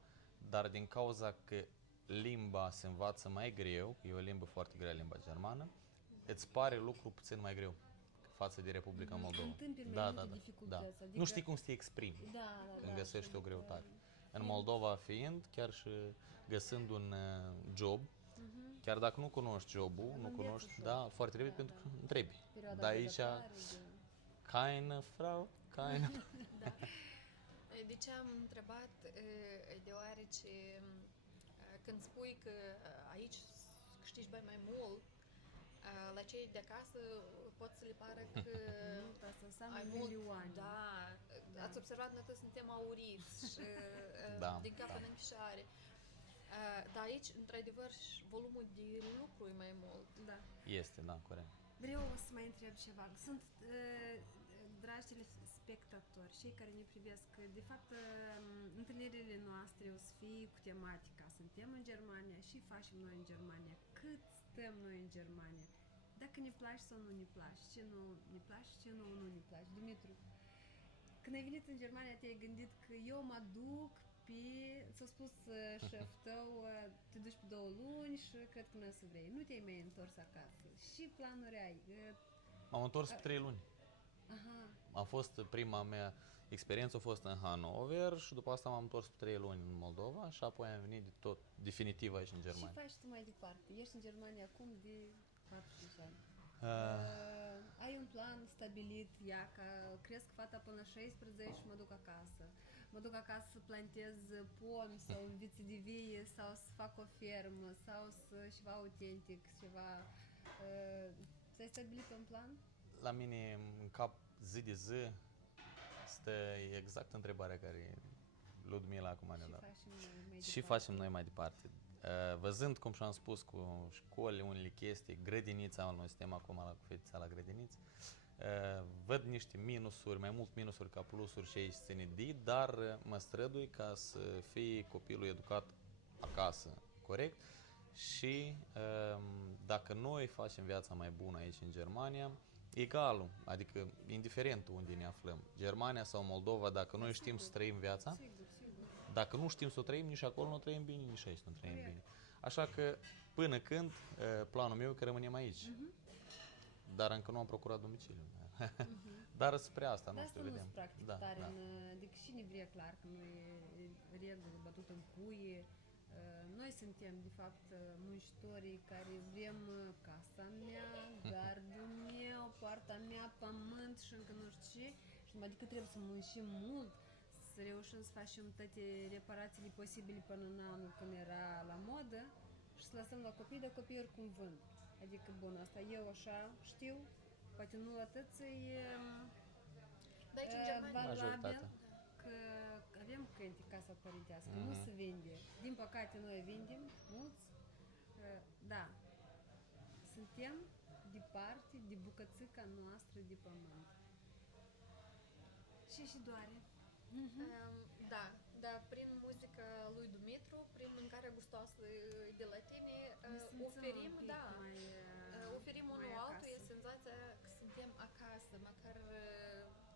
dar din cauza că limba se învață mai greu, e o limbă foarte grea, limba germană, îți pare lucru puțin mai greu față de Republica Moldova. Întâmpini mai multe dificultăți. Adică... Nu știi cum să te exprimi când găsești o greutate. În Moldova fiind, chiar și găsind un job, chiar dacă nu cunoști jobul, nu cunoști, foarte repede, pentru că întrebi. Dar aici, keine Frau, keine... De ce am întrebat? Deoarece când spui că aici câștigi bani mai mult, la cei de acasă pot să le pară că Asta înseamnă ai mult. milioane. Da, ați observat, noi toți suntem auriți și din cap până în picioare. Dar aici, într-adevăr, volumul de lucru e mai mult. Da. Este, da, corect. Vreau să mai întreb ceva. Sunt dragi spectatori, cei care ne privesc, de fapt, întâlnirile noastre o să fie cu tematica. Suntem în Germania și facem noi în Germania. Cât stăm noi în Germania? Dacă ne place sau nu ne place, ce nu ne place, ce nu ne place. Dumitru, când ai venit în Germania, te-ai gândit că eu mă duc pe, ți-a spus șeful tău, te duci pe 2 luni și cred că nu o să vrei. Nu te-ai mai întors acasă. Și planuri ai? M-am întors pe 3 luni. Aha. A fost prima mea experiență, a fost în Hanover și după asta m-am întors pe 3 luni în Moldova și apoi am venit definitiv aici în Germania. Ce faci tu mai departe? Ești în Germania acum de 45 ani. Ai un plan stabilit, cresc fata până la 16 și mă duc acasă. Mă duc acasă să plantez pomi sau viță de vie sau să fac o fermă sau ceva autentic, ceva... Ți-ai stabilit un plan? La mine în cap zi de zi stă exact întrebarea care Ludmila acum ne-a dat. Și facem noi mai departe. Văzând, cum și-am spus, cu școli, unele chestii, grădinița, noi suntem acum cu fetița la grădiniță, văd niște minusuri, mai mult minusuri ca plusuri și aici ține de, dar mă strădui ca să fie copilul educat acasă, corect? Și dacă noi facem viața mai bună aici în Germania, egalul, adică indiferent unde ne aflăm, Germania sau Moldova, dacă noi știm să trăim viața, dacă nu știm să o trăim, nici acolo nu trăim bine, nici aici nu trăim bine. Așa că, până când, planul meu e că rămânem aici. Dar încă nu am procurat domiciliu. Dar spre asta, nu Dar știu, asta vedem. nu-ți practic Da, tare, da. adică cine vrea clar că nu e regulă bătut în cuie. Noi suntem, de fapt, muncitorii care vrem casa mea, gardul meu, poarta mea, pământ și încă nu știu ce. Și numai decât trebuie să muncim mult, să reușim să facem toate reparațiile posibile până în anul când era la modă și să lăsăm la copii, dar copiii oricum vând. Adică, bun, asta eu așa știu, poate nu la tăți e Dar aici în Germania... valabil Majoritatea. că avem cliente casa părintească, nu Mhm. se vinde. Din păcate noi vindem mulți, da, suntem departe de bucățica noastră de pământ. Și doare. Da, dar prin muzica lui Dumitru, prin mâncarea gustoasă de la tine, Ne simțim oferim, un pic da, mai, oferim mai unul altuia acasă. senzația că suntem acasă, măcar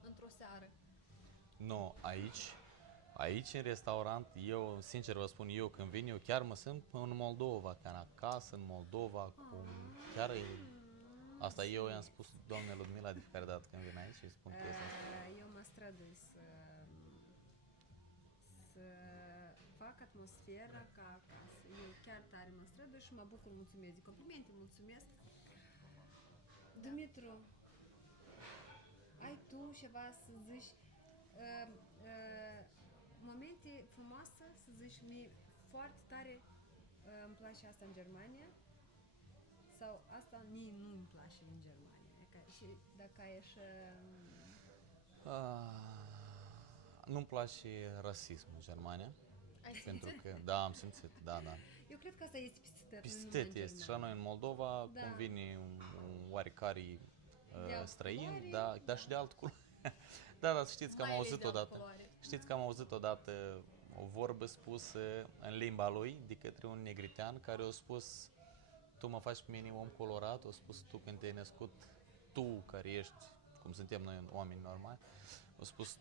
într-o seară. Nu, aici în restaurant, eu sincer vă spun, eu când vin, eu chiar mă simt în Moldova, ca în acasă, în Moldova, chiar e, asta eu i-am spus doamnei Ludmila de fiecare dată când vin aici și spun chestia asta. Eu mă strădui să fac atmosfera ca acasă. Eu chiar tare mă strădui și mă bucur, mulțumesc de complimente, mulțumesc. Dumitru, ai tu ceva să zici, momente frumoase, să zici, mie foarte tare îmi place asta în Germania sau asta mie nu îmi place în Germania. Și dacă ai așa... Nu-mi place rasismul în Germania, Ai pentru simțit? că, da, am simțit, da. Eu cred că asta este peste tot. Peste tot este, și la noi în Moldova, Da. cum vine un oarecare De altă străin, culoare. da, dar și de altă culoare. Da, dar știți că am Mai ales auzit de altă odată. culoare. Știți că am auzit odată o vorbă spusă în limba lui de către un negritean care a spus: tu mă faci pe mine om colorat, a spus tu când te-ai născut, tu care ești, cum suntem noi oameni normali, a spus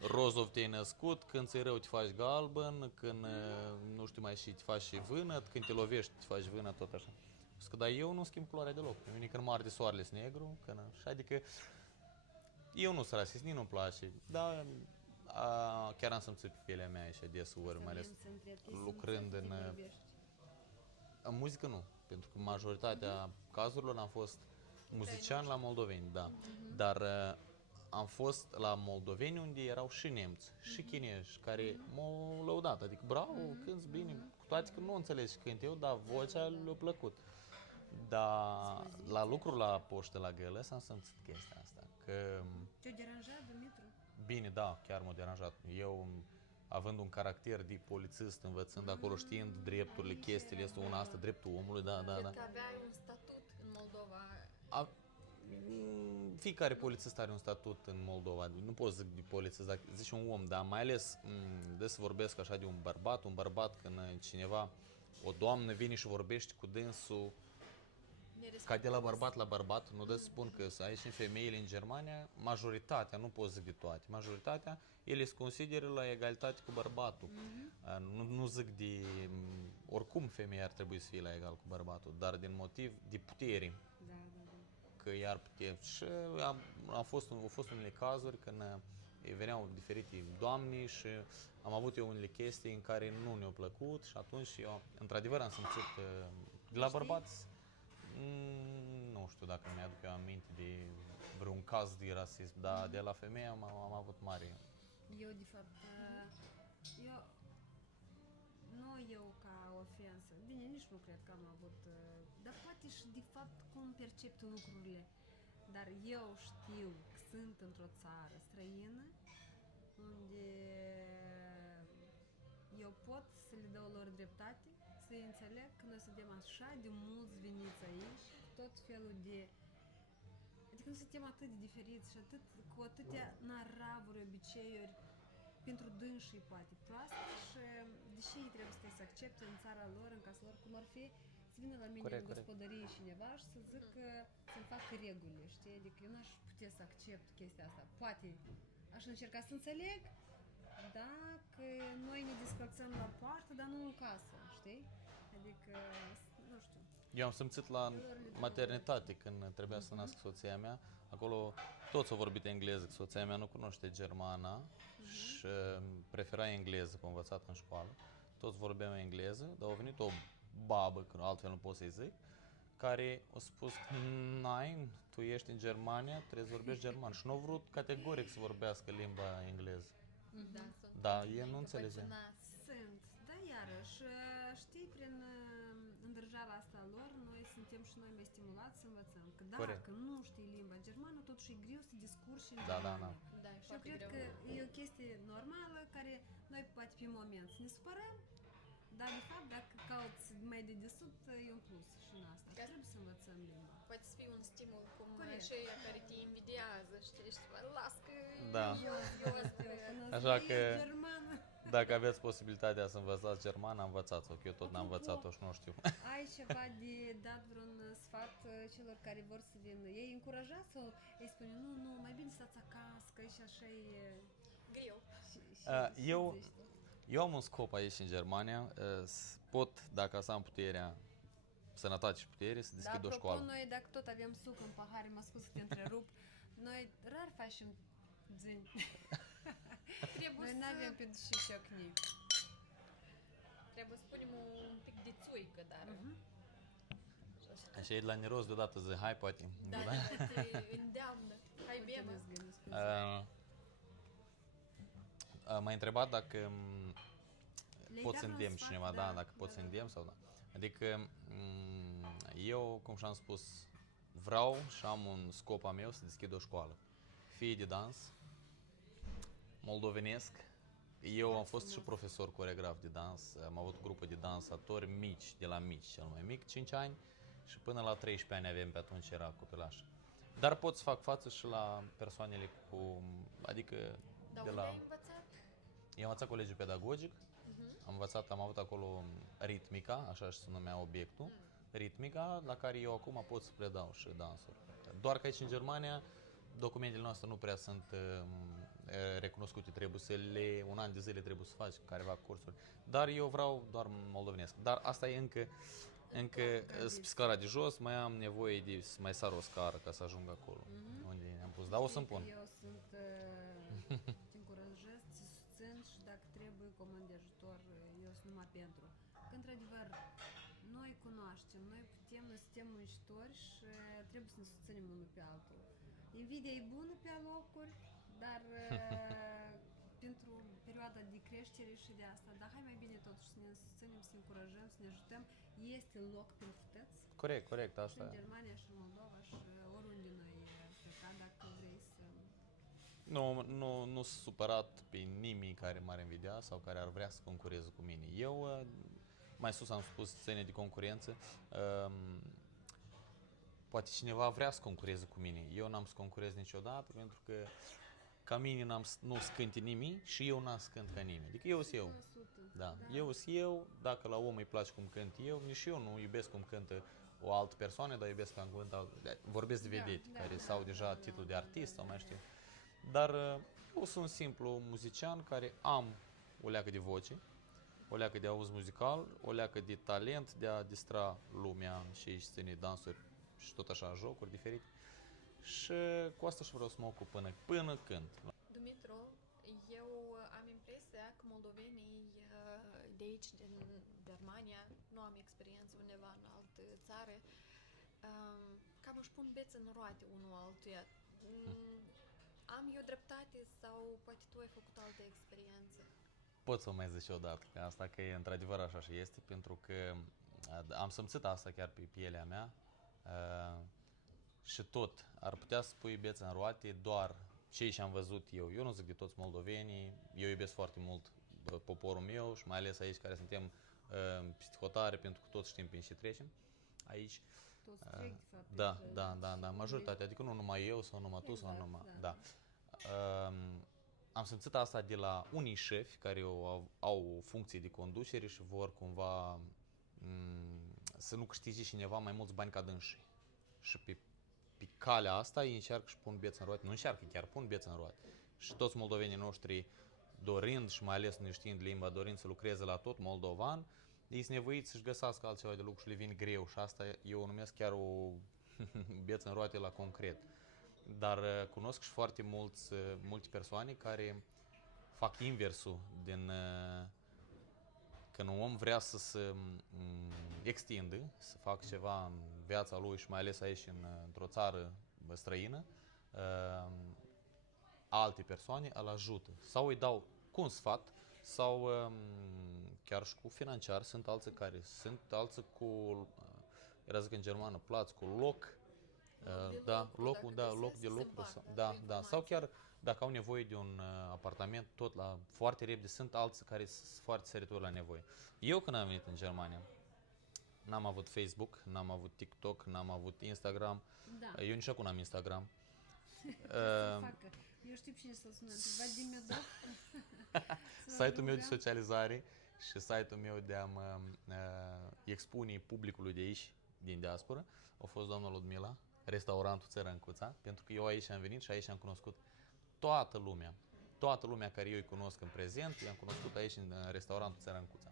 rozov te-ai născut, când ți-e rău te faci galben, când nu știu mai și te faci și vânăt, când te lovești te faci vânăt, tot așa. Spus că, dar eu nu schimb culoarea deloc, pe mine când mă arde soarele sunt negru, când, și adică eu nu sunt rasist, nici nu-mi place, dar chiar am simțit pe pielea mea și deseori, mai ales lucrând în muzică nu, pentru că majoritatea cazurilor am fost muzician la moldoveni, da. Dar am fost la moldoveni unde erau și nemți, și chinezi, care m-au lăudat, adică bravo, cânti bine, cu toate că nu înțeleg și cânt eu, dar vocea le-a plăcut. Dar la lucru la poștă, la GLS, am simțit chestia asta, că Te-a deranjat, Dumitru? bine, da, chiar m-a deranjat. Eu, având un caracter de polițist, învățând acolo, știind drepturile, chestiile, este una asta, dreptul omului, da. Cred că aveai un statut în Moldova. Fiecare polițist are un statut în Moldova, nu pot zic de polițist, dar zici un om, dar mai ales de să vorbesc așa de un bărbat când cineva, o doamnă vine și vorbește cu dânsul, ca de la bărbat la bărbat, nu de să spun că să ai și femeile în Germania, majoritatea, nu pot zic de toate, majoritatea, ele se consideră la egalitate cu bărbatul. Nu zic de, oricum femeia ar trebui să fie la egal cu bărbatul, dar din motiv de putere. Da. Că i-ar putea. Și au fost unele cazuri când veneau diferite doamne și am avut eu unele chestii în care nu ne-au plăcut și atunci eu, într-adevăr, am simțit de la bărbați, nu știu dacă mi-aduc eu aminte de vreun caz de rasism, dar de la femeie am avut mare. Eu, de fapt, eu ca ofensă, bine, nici nu cred că am avut, dar poate și de fapt cum percep tu lucrurile. Dar eu știu că sunt într-o țară străină unde eu pot să le dau lor dreptate, să-i înțeleg că noi suntem așa de mulți veniți aici, cu tot felul de... Adică nu suntem atât de diferiți și cu atâtea naravuri, obiceiuri, pentru dânsii poate proaste și deși ei trebuie să accepte în țara lor, în casa lor, cum ar fi, să vină la mine în gospodărie cineva și să zic că să-mi facă regulile, știi? Adică eu n-aș putea să accept chestia asta. Poate aș încerca să înțeleg dacă noi ne descălțăm la poartă, dar nu în casă, știi? Adică nu știu. Eu am simțit la maternitate când trebuia să nasc soția mea. Acolo toți au vorbit engleză, că soția mea nu cunoște germana și prefera engleză, că a învățat în școală. Toți vorbeau engleză, dar a venit o babă, că altfel nu pot să-i zic, care a spus, nein, tu ești în Germania, trebuie să vorbești german. Și nu a vrut categoric să vorbească limba engleză. Da, sunt Da, mai ei nu înțelegea. încăpățânați. Sunt, dar iarăși, știi, prin îndrăjala asta lor, noi suntem și noi mai stimulați să învățăm. Că Corect. dacă nu știi limba germană, totuși e greu să discurci în Da, da, germană. da. Da, e Și eu foarte cred greu. că e o chestie normală care noi poate pe moment să ne supărăm, dar de fapt dacă cauți mai de desubt e un plus și în asta. Ca- Trebuie să învățăm limba. Poate să fie un stimul cum Corect. și ăia care te invidiază, știi, și bă, las că Da. eu asta. Așa Până că- germană. Dacă aveți posibilitatea să învățați germana, învățați-o, că eu tot n-am învățat-o și nu știu. Ai ceva de dat vreun sfat celor care vor să vină? Ei încurajați sau ei spune, nu, mai bine stați acasă, că și așa e... Greu. Eu- Eu am un scop aici în Germania, pot, dacă să am puterea, sănătate și putere, să deschid o școală. noi dacă tot avem suc în pahare, mă scuz că te întrerup, noi rar facem zâni. Trebuie Noi să, n-avem pe și șocni. trebuie să punem un pic de țuică, dar... Așa e la neroz deodată zi, hai poate. Da, da, te îndeamnă. Hai bine. M-ai întrebat dacă Le-ai pot dat să un îndemn sfat, cineva, da, dacă pot da, să da. îndemn sau da. Adică eu, cum și-am spus, vreau și am un scop al meu să deschid o școală. Fie de dans, moldovenesc. Eu am fost și profesor coreograf de dans, am avut grupă de dansatori mici, de la mici, cel mai mic, 5 ani, și până la 13 ani avem, pe atunci era copilaș. Dar pot să fac față și la persoanele cu, adică Dar de unde la... ai învățat? Eu am învățat colegiul pedagogic, am învățat, am avut acolo ritmica, așa se numea obiectul, ritmica, la care eu acum pot să predau și dansuri. Doar că aici în Germania documentele noastre nu prea sunt recunoscute, trebuie să un an de zile trebuie să faci careva cursuri, dar eu vreau doar moldovenesc. Dar asta e încă pe scara de jos, mai am nevoie de să mai sar o scară ca să ajung acolo, unde am pus, dar o să-mi pun. Eu sunt, te încurajez, te susțin și dacă trebuie comand de ajutor, eu sunt numai pentru. Că într-adevăr, noi cunoaștem, noi putem, noi suntem muncitori și trebuie să ne susținem unul pe altul. Invidia e bună pe alocuri, dar pentru perioada de creștere și de asta, dar hai mai bine totuși să ne susținem, să ne încurajăm, să ne ajutăm. Este loc pentru toți. Corect, Și asta în e. Germania și în Moldova și oriunde noi pleca, dacă vrei să... Nu sunt supărat pe nimeni care m-ar invidia sau care ar vrea să concureze cu mine. Eu, mai sus am spus, ține de concurență, poate cineva vrea să concureze cu mine. Eu n-am să concurez niciodată pentru că ca mine nu scânte nimeni și eu n-am să cânt ca nimeni. Adică eu sunt eu. 100%. Da. Eu sunt eu, dacă la om îi place cum cânt eu, nici eu nu iubesc cum cântă o altă persoană, dar iubesc cum cântă vorbesc de vedeti, care s-au deja titlul de artist sau mai știu. Dar eu sunt un simplu muzician care am o leacă de voce, o leacă de auz muzical, o leacă de talent de a distra lumea și aici ține dansuri și tot așa jocuri diferite. Și cu asta și vreau să mă ocup până când. Dumitru, eu am impresia că moldovenii de aici, din Germania, nu am experiență undeva în altă țară, cam își pun bețe în roate unul altuia. Am eu dreptate sau poate tu ai făcut altă experiență? Pot să o mai zic odată, că asta că e într-adevăr așa și este, pentru că am simțit asta chiar pe pielea mea și tot, ar putea să pui bețe în roate doar cei ce am văzut eu. Eu nu zic de toți moldovenii, eu iubesc foarte mult poporul meu și mai ales aici care suntem peste hotare, pentru că toți știm prin ce trecem aici. Toți trec, de fapt. Da, majoritatea, adică nu numai eu sau numai tu sau Exact, numai, da. Am simțit asta de la unii șefi care au o funcție de conducere și vor cumva să nu câștige cineva mai mulți bani ca dânsii. Și pe calea asta ei încearcă și pun bețe în roate, nu încearcă, chiar pun bețe în roate. Și toți moldovenii noștri dorind și mai ales neștiind limba, dorind să lucreze la tot moldovan, ei sunt nevoiți să-și găsească altceva de lucru și le vine greu și asta eu o numesc chiar o beță în roate la concret. Dar cunosc și foarte multe persoane care fac inversul din când un om vrea să se extindă, să facă ceva în viața lui și mai ales aici într-o țară străină, alte persoane îl ajută sau îi dau cu un sfat sau chiar și cu financiar. Sunt alții cu, era zic în germană, plaț cu loc, loc de lucru, sau chiar dacă au nevoie de un apartament, tot la foarte repede, sunt alții care sunt foarte săritori la nevoie. Eu când am venit în Germania, n-am avut Facebook, n-am avut TikTok, n-am avut Instagram, eu nici acum n-am Instagram. Eu știu cine să sună, Vadim Medov. Site-ul meu de socializare și site-ul meu de a mă expune publicului de aici, din diaspora, a fost doamna Ludmila, restaurantul Țărâncuța, pentru că eu aici am venit și aici am cunoscut toată lumea care eu îi cunosc în prezent, i-am cunoscut aici în restaurantul Țărâncuța.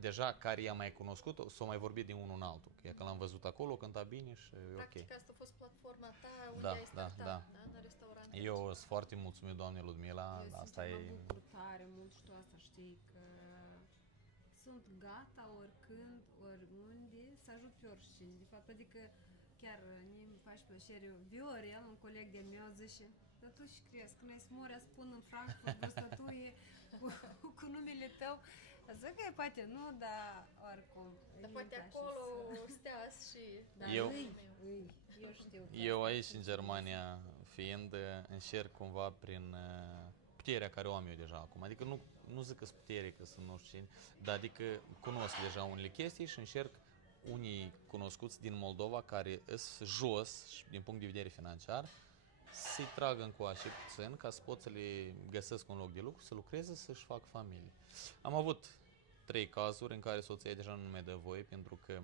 Deja care i-am mai cunoscut, s-o mai vorbit din unul în altul, că l-am văzut acolo, cânta bine și practic, ok. asta a fost platforma ta unde ai startat, în restaurant. Eu sunt foarte mulțumit, doamne Ludmila, asta e... Mă bucur tare mult și tu asta știi, că sunt gata oricând, oriunde, să ajut pe oricine. De fapt, adică chiar îmi faci plăcere. Viorel, un coleg de-al meu, zice, dar tu și crezi, când ai să mori, spun în Frankfurt, o statuie cu numele tău. Zic că poate nu, dar oricum. Dar poate acolo stea și... Eu știu. Eu aici, în Germania, fiind, încerc cumva prin puterea care o am eu deja acum. Adică nu zic că sunt putere, că sunt nu știu cine, dar adică cunosc deja unele chestii și încerc unii cunoscuți din Moldova care sunt jos din punct de vedere financiar să-i tragă în coașe puțin ca să pot să le găsesc un loc de lucru, să lucreze, să-și facă familie. Am avut 3 cazuri în care soția deja nu mai dă voie pentru că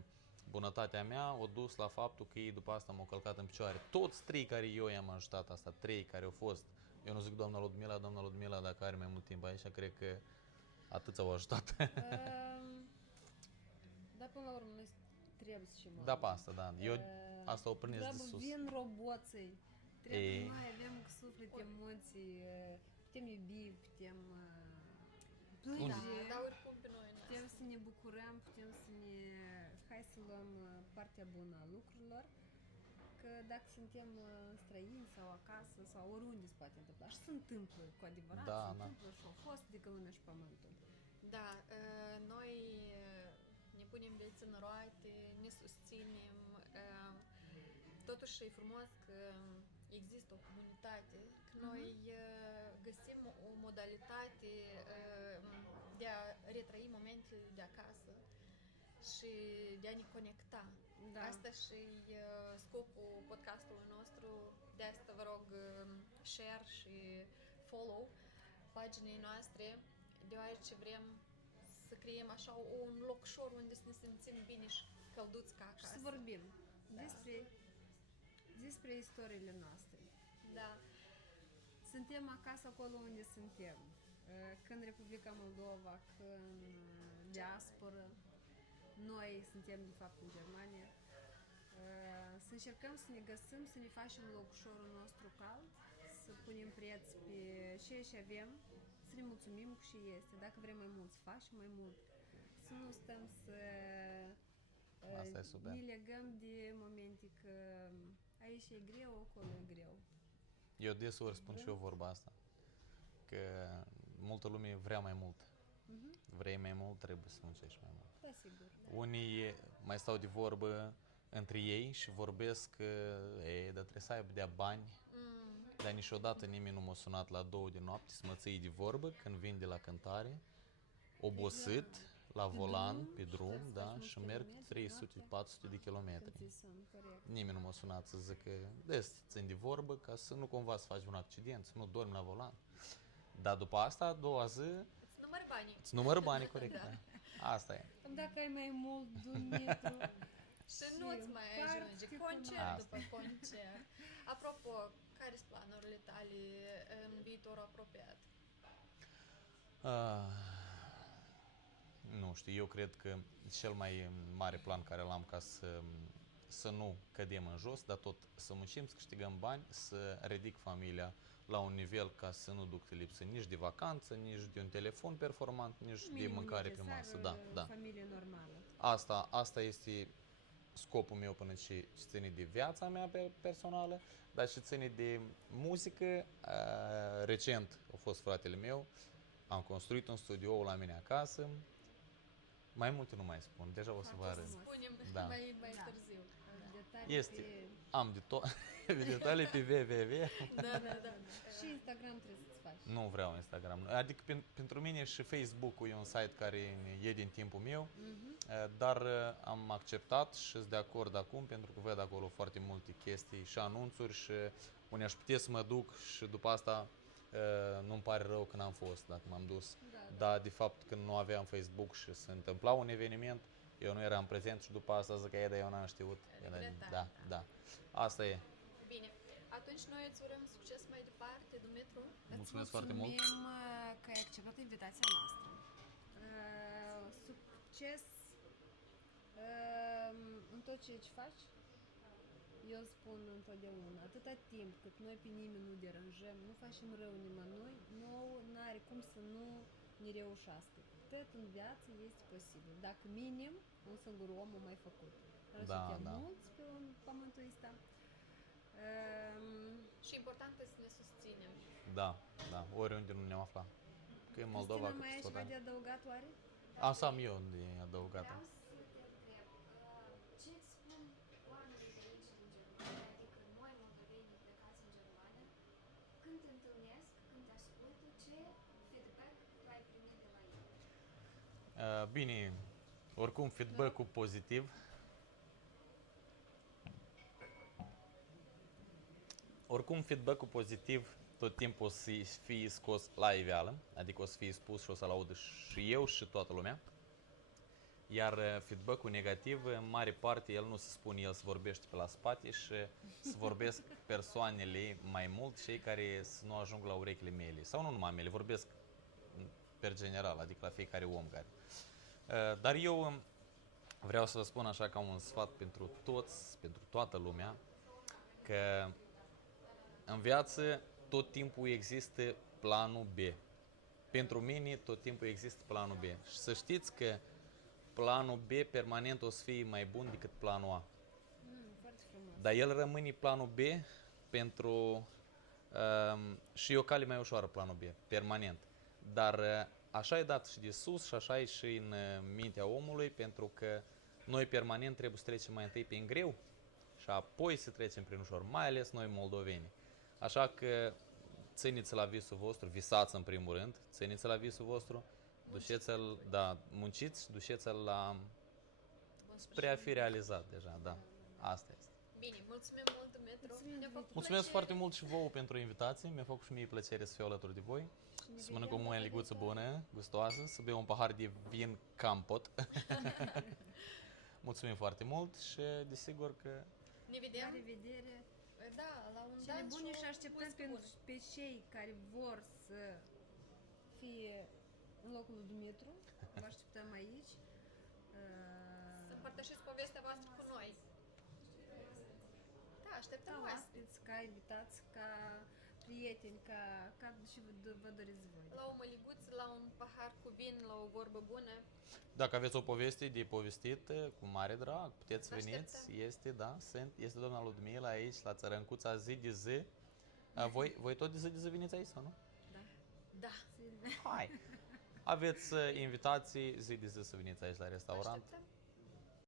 bunătatea mea a dus la faptul că ei după asta m-au călcat în picioare. Toți 3 care eu i-am ajutat, asta 3 care au fost, eu nu zic doamna Ludmila, dacă are mai mult timp aici, cred că atât au ajutat. Dar până la urmă noi trebuie să și mă. Da, pe asta, da. Eu asta o pornesc de sus. Vin roboții. Trebuie noi avem suflet, emoții, putem iubi, putem plânge, oricum pe noi. putem să ne bucurăm, putem să ne... Hai să luăm partea bună a lucrurilor, că dacă suntem străini sau acasă sau oriunde se poate întâmpla. Și se întâmplă cu adevărat, se întâmplă și au fost adică lumea și pământul. Da, noi ne punem bețe în roate, ne susținem. Totuși e frumos că există o comunitate, că noi găsim o modalitate de a retrăi momentele de acasă și de a ne conecta. Da. Asta și scopul podcastului nostru, de asta vă rog share și follow paginii noastre, deoarece vrem să creăm așa un locșor unde să ne simțim bine și călduți ca acasă. Și să vorbim despre istoriile noastre. Da. Suntem acasă acolo unde suntem. Când Republica Moldova, când diaspora, noi suntem de fapt în Germania. Să încercăm să ne găsim, să ne facem locșorul nostru cald, să punem preț pe ceea ce avem, să ne mulțumim cu ce este. Dacă vrem mai mult, să facem mai mult. Să nu stăm să ne legăm de momente că aici e greu, acolo e greu. Eu deseori spun și eu vorba asta, că multă lume vrea mai mult. Vrei mai mult, trebuie să muncești mai mult. Da, sigur. Unii mai stau de vorbă între ei și vorbesc că dar trebuie să aibă de bani, dar niciodată nimeni nu m-a sunat la 2 de noapte să mă ții de vorbă când vin de la cântare, obosit, la volan, pe drum, da, și merg 300-400 de kilometri. Nimeni nu m-a sunat să zică, țin de vorbă ca să nu cumva să faci un accident, să nu dormi la volan. Dar după asta, a doua zi, îți număr banii, corect, da. Asta e. Dacă ai mai mult de 1 metru și nu-ți mai ajunge, concert după concert. Apropo, care sunt planurile tale în viitor apropiat? Nu știu, eu cred că cel mai mare plan care l-am ca să nu cădem în jos, dar tot să muncim, să câștigăm bani, să ridic familia la un nivel ca să nu duc lipsă nici de vacanță, nici de un telefon performant, nici de Minimul mâncare pe necesar, masă. Da, da. familie normală. Asta este scopul meu până ce ține de viața mea personală, dar și ține de muzică. Recent a fost fratele meu, am construit un studio la mine acasă. Mai multe nu mai spun, deja o să vă arăt. Spunem Da. mai Da. târziu. Detalii Este. pe... Am detalii pe www. Da, da, da. Și Instagram trebuie să-ți faci. Nu vreau Instagram. Adică pentru mine și Facebook-ul e un site care e din timpul meu, dar am acceptat și sunt de acord acum pentru că văd acolo foarte multe chestii și anunțuri și unde aș putea să mă duc și după asta nu-mi pare rău că n-am fost dacă m-am dus. Dar de fapt când nu aveam Facebook și se întâmpla un eveniment, eu nu eram prezent și după asta zic că dar eu n-am știut. Da, da. Asta e. Bine. Atunci noi îți urăm succes mai departe, Dumitru. Mulțumesc foarte mult. Mulțumim că ai acceptat invitația noastră. Succes în tot ceea ce faci. Eu spun întotdeauna, atâta timp cât noi pe nimeni nu deranjăm, nu facem rău nimănui, nouă n-are cum să nu ne reușească. Tot în viață este posibil. Dacă minim, un singur om o mai făcut. Dar suntem mulți pe pământul ăsta. Și important este să ne susținem. Da, da, oriunde nu ne-am aflat. Că e Moldova, Cristina, că mai ai ceva de adăugat oare? Asta am eu de adăugat. Vreau să te întreb, ce îți spun oamenii de aici din Germania, adică noi moldovenii plecați în Germania, când te întâlnesc, când te ascultă, ce feedback tu ai primit de la ei? Bine, oricum feedback-ul pozitiv. Oricum feedback-ul pozitiv tot timpul o să fie scos la iveală, adică o să fie spus și o să-l audă și eu și toată lumea. Iar feedback-ul negativ, în mare parte, el nu se spune, el se vorbește pe la spate și se vorbesc persoanele mai mult, cei care să nu ajung la urechile mele. Sau nu numai mele, vorbesc per general, adică la fiecare om care. Dar eu vreau să vă spun așa ca un sfat pentru toți, pentru toată lumea, că în viață tot timpul există planul B. Pentru mine tot timpul există planul B. Și să știți că planul B permanent o să fie mai bun decât planul A. Foarte frumos. Dar el rămâne planul B pentru și e o cale mai ușoară planul B, permanent. Dar așa e dat și de sus și așa e și în mintea omului, pentru că noi permanent trebuie să trecem mai întâi prin greu și apoi să trecem prin ușor, mai ales noi moldoveni. Așa că țineți la visul vostru, visați în primul rând, țineți la visul vostru, duceți-l, da, munciți și duceți-l la spre a fi realizat deja, da. Asta este. Bine, mulțumim mult, Dumitru. Ne-a făcut Mulțumesc plăcere. foarte mult și vouă pentru invitație, mi-a făcut și mie plăcere să fiu alături de voi, să mănânc o moieliguță bună, gustoasă, să beau un pahar de vin Campot. Mulțumim foarte mult și desigur că Ne vedem. La revedere. Da, la un Cele dat bune și și o așteptăm muzică bună. pe cei care vor să fie în locul lui Dumitru. Vă așteptăm aici. Să împărtășiți povestea voastră cu noi. Da, așteptăm Ca oaspeți. oaspeți, ca invitați, ca prieteni, ca și vă doriți voi. La o măliguță, la un pahar cu vin, la o vorbă bună. dacă aveți o poveste de povestit, cu mare drag, puteți Vă veniți, așteptăm. este doamna Ludmila aici, la Țărâncuța, zi de zi. Voi tot de zi de zi veniți aici sau nu? Da, Hai! Aveți invitații zi de zi să veniți aici la vă restaurant. așteptăm.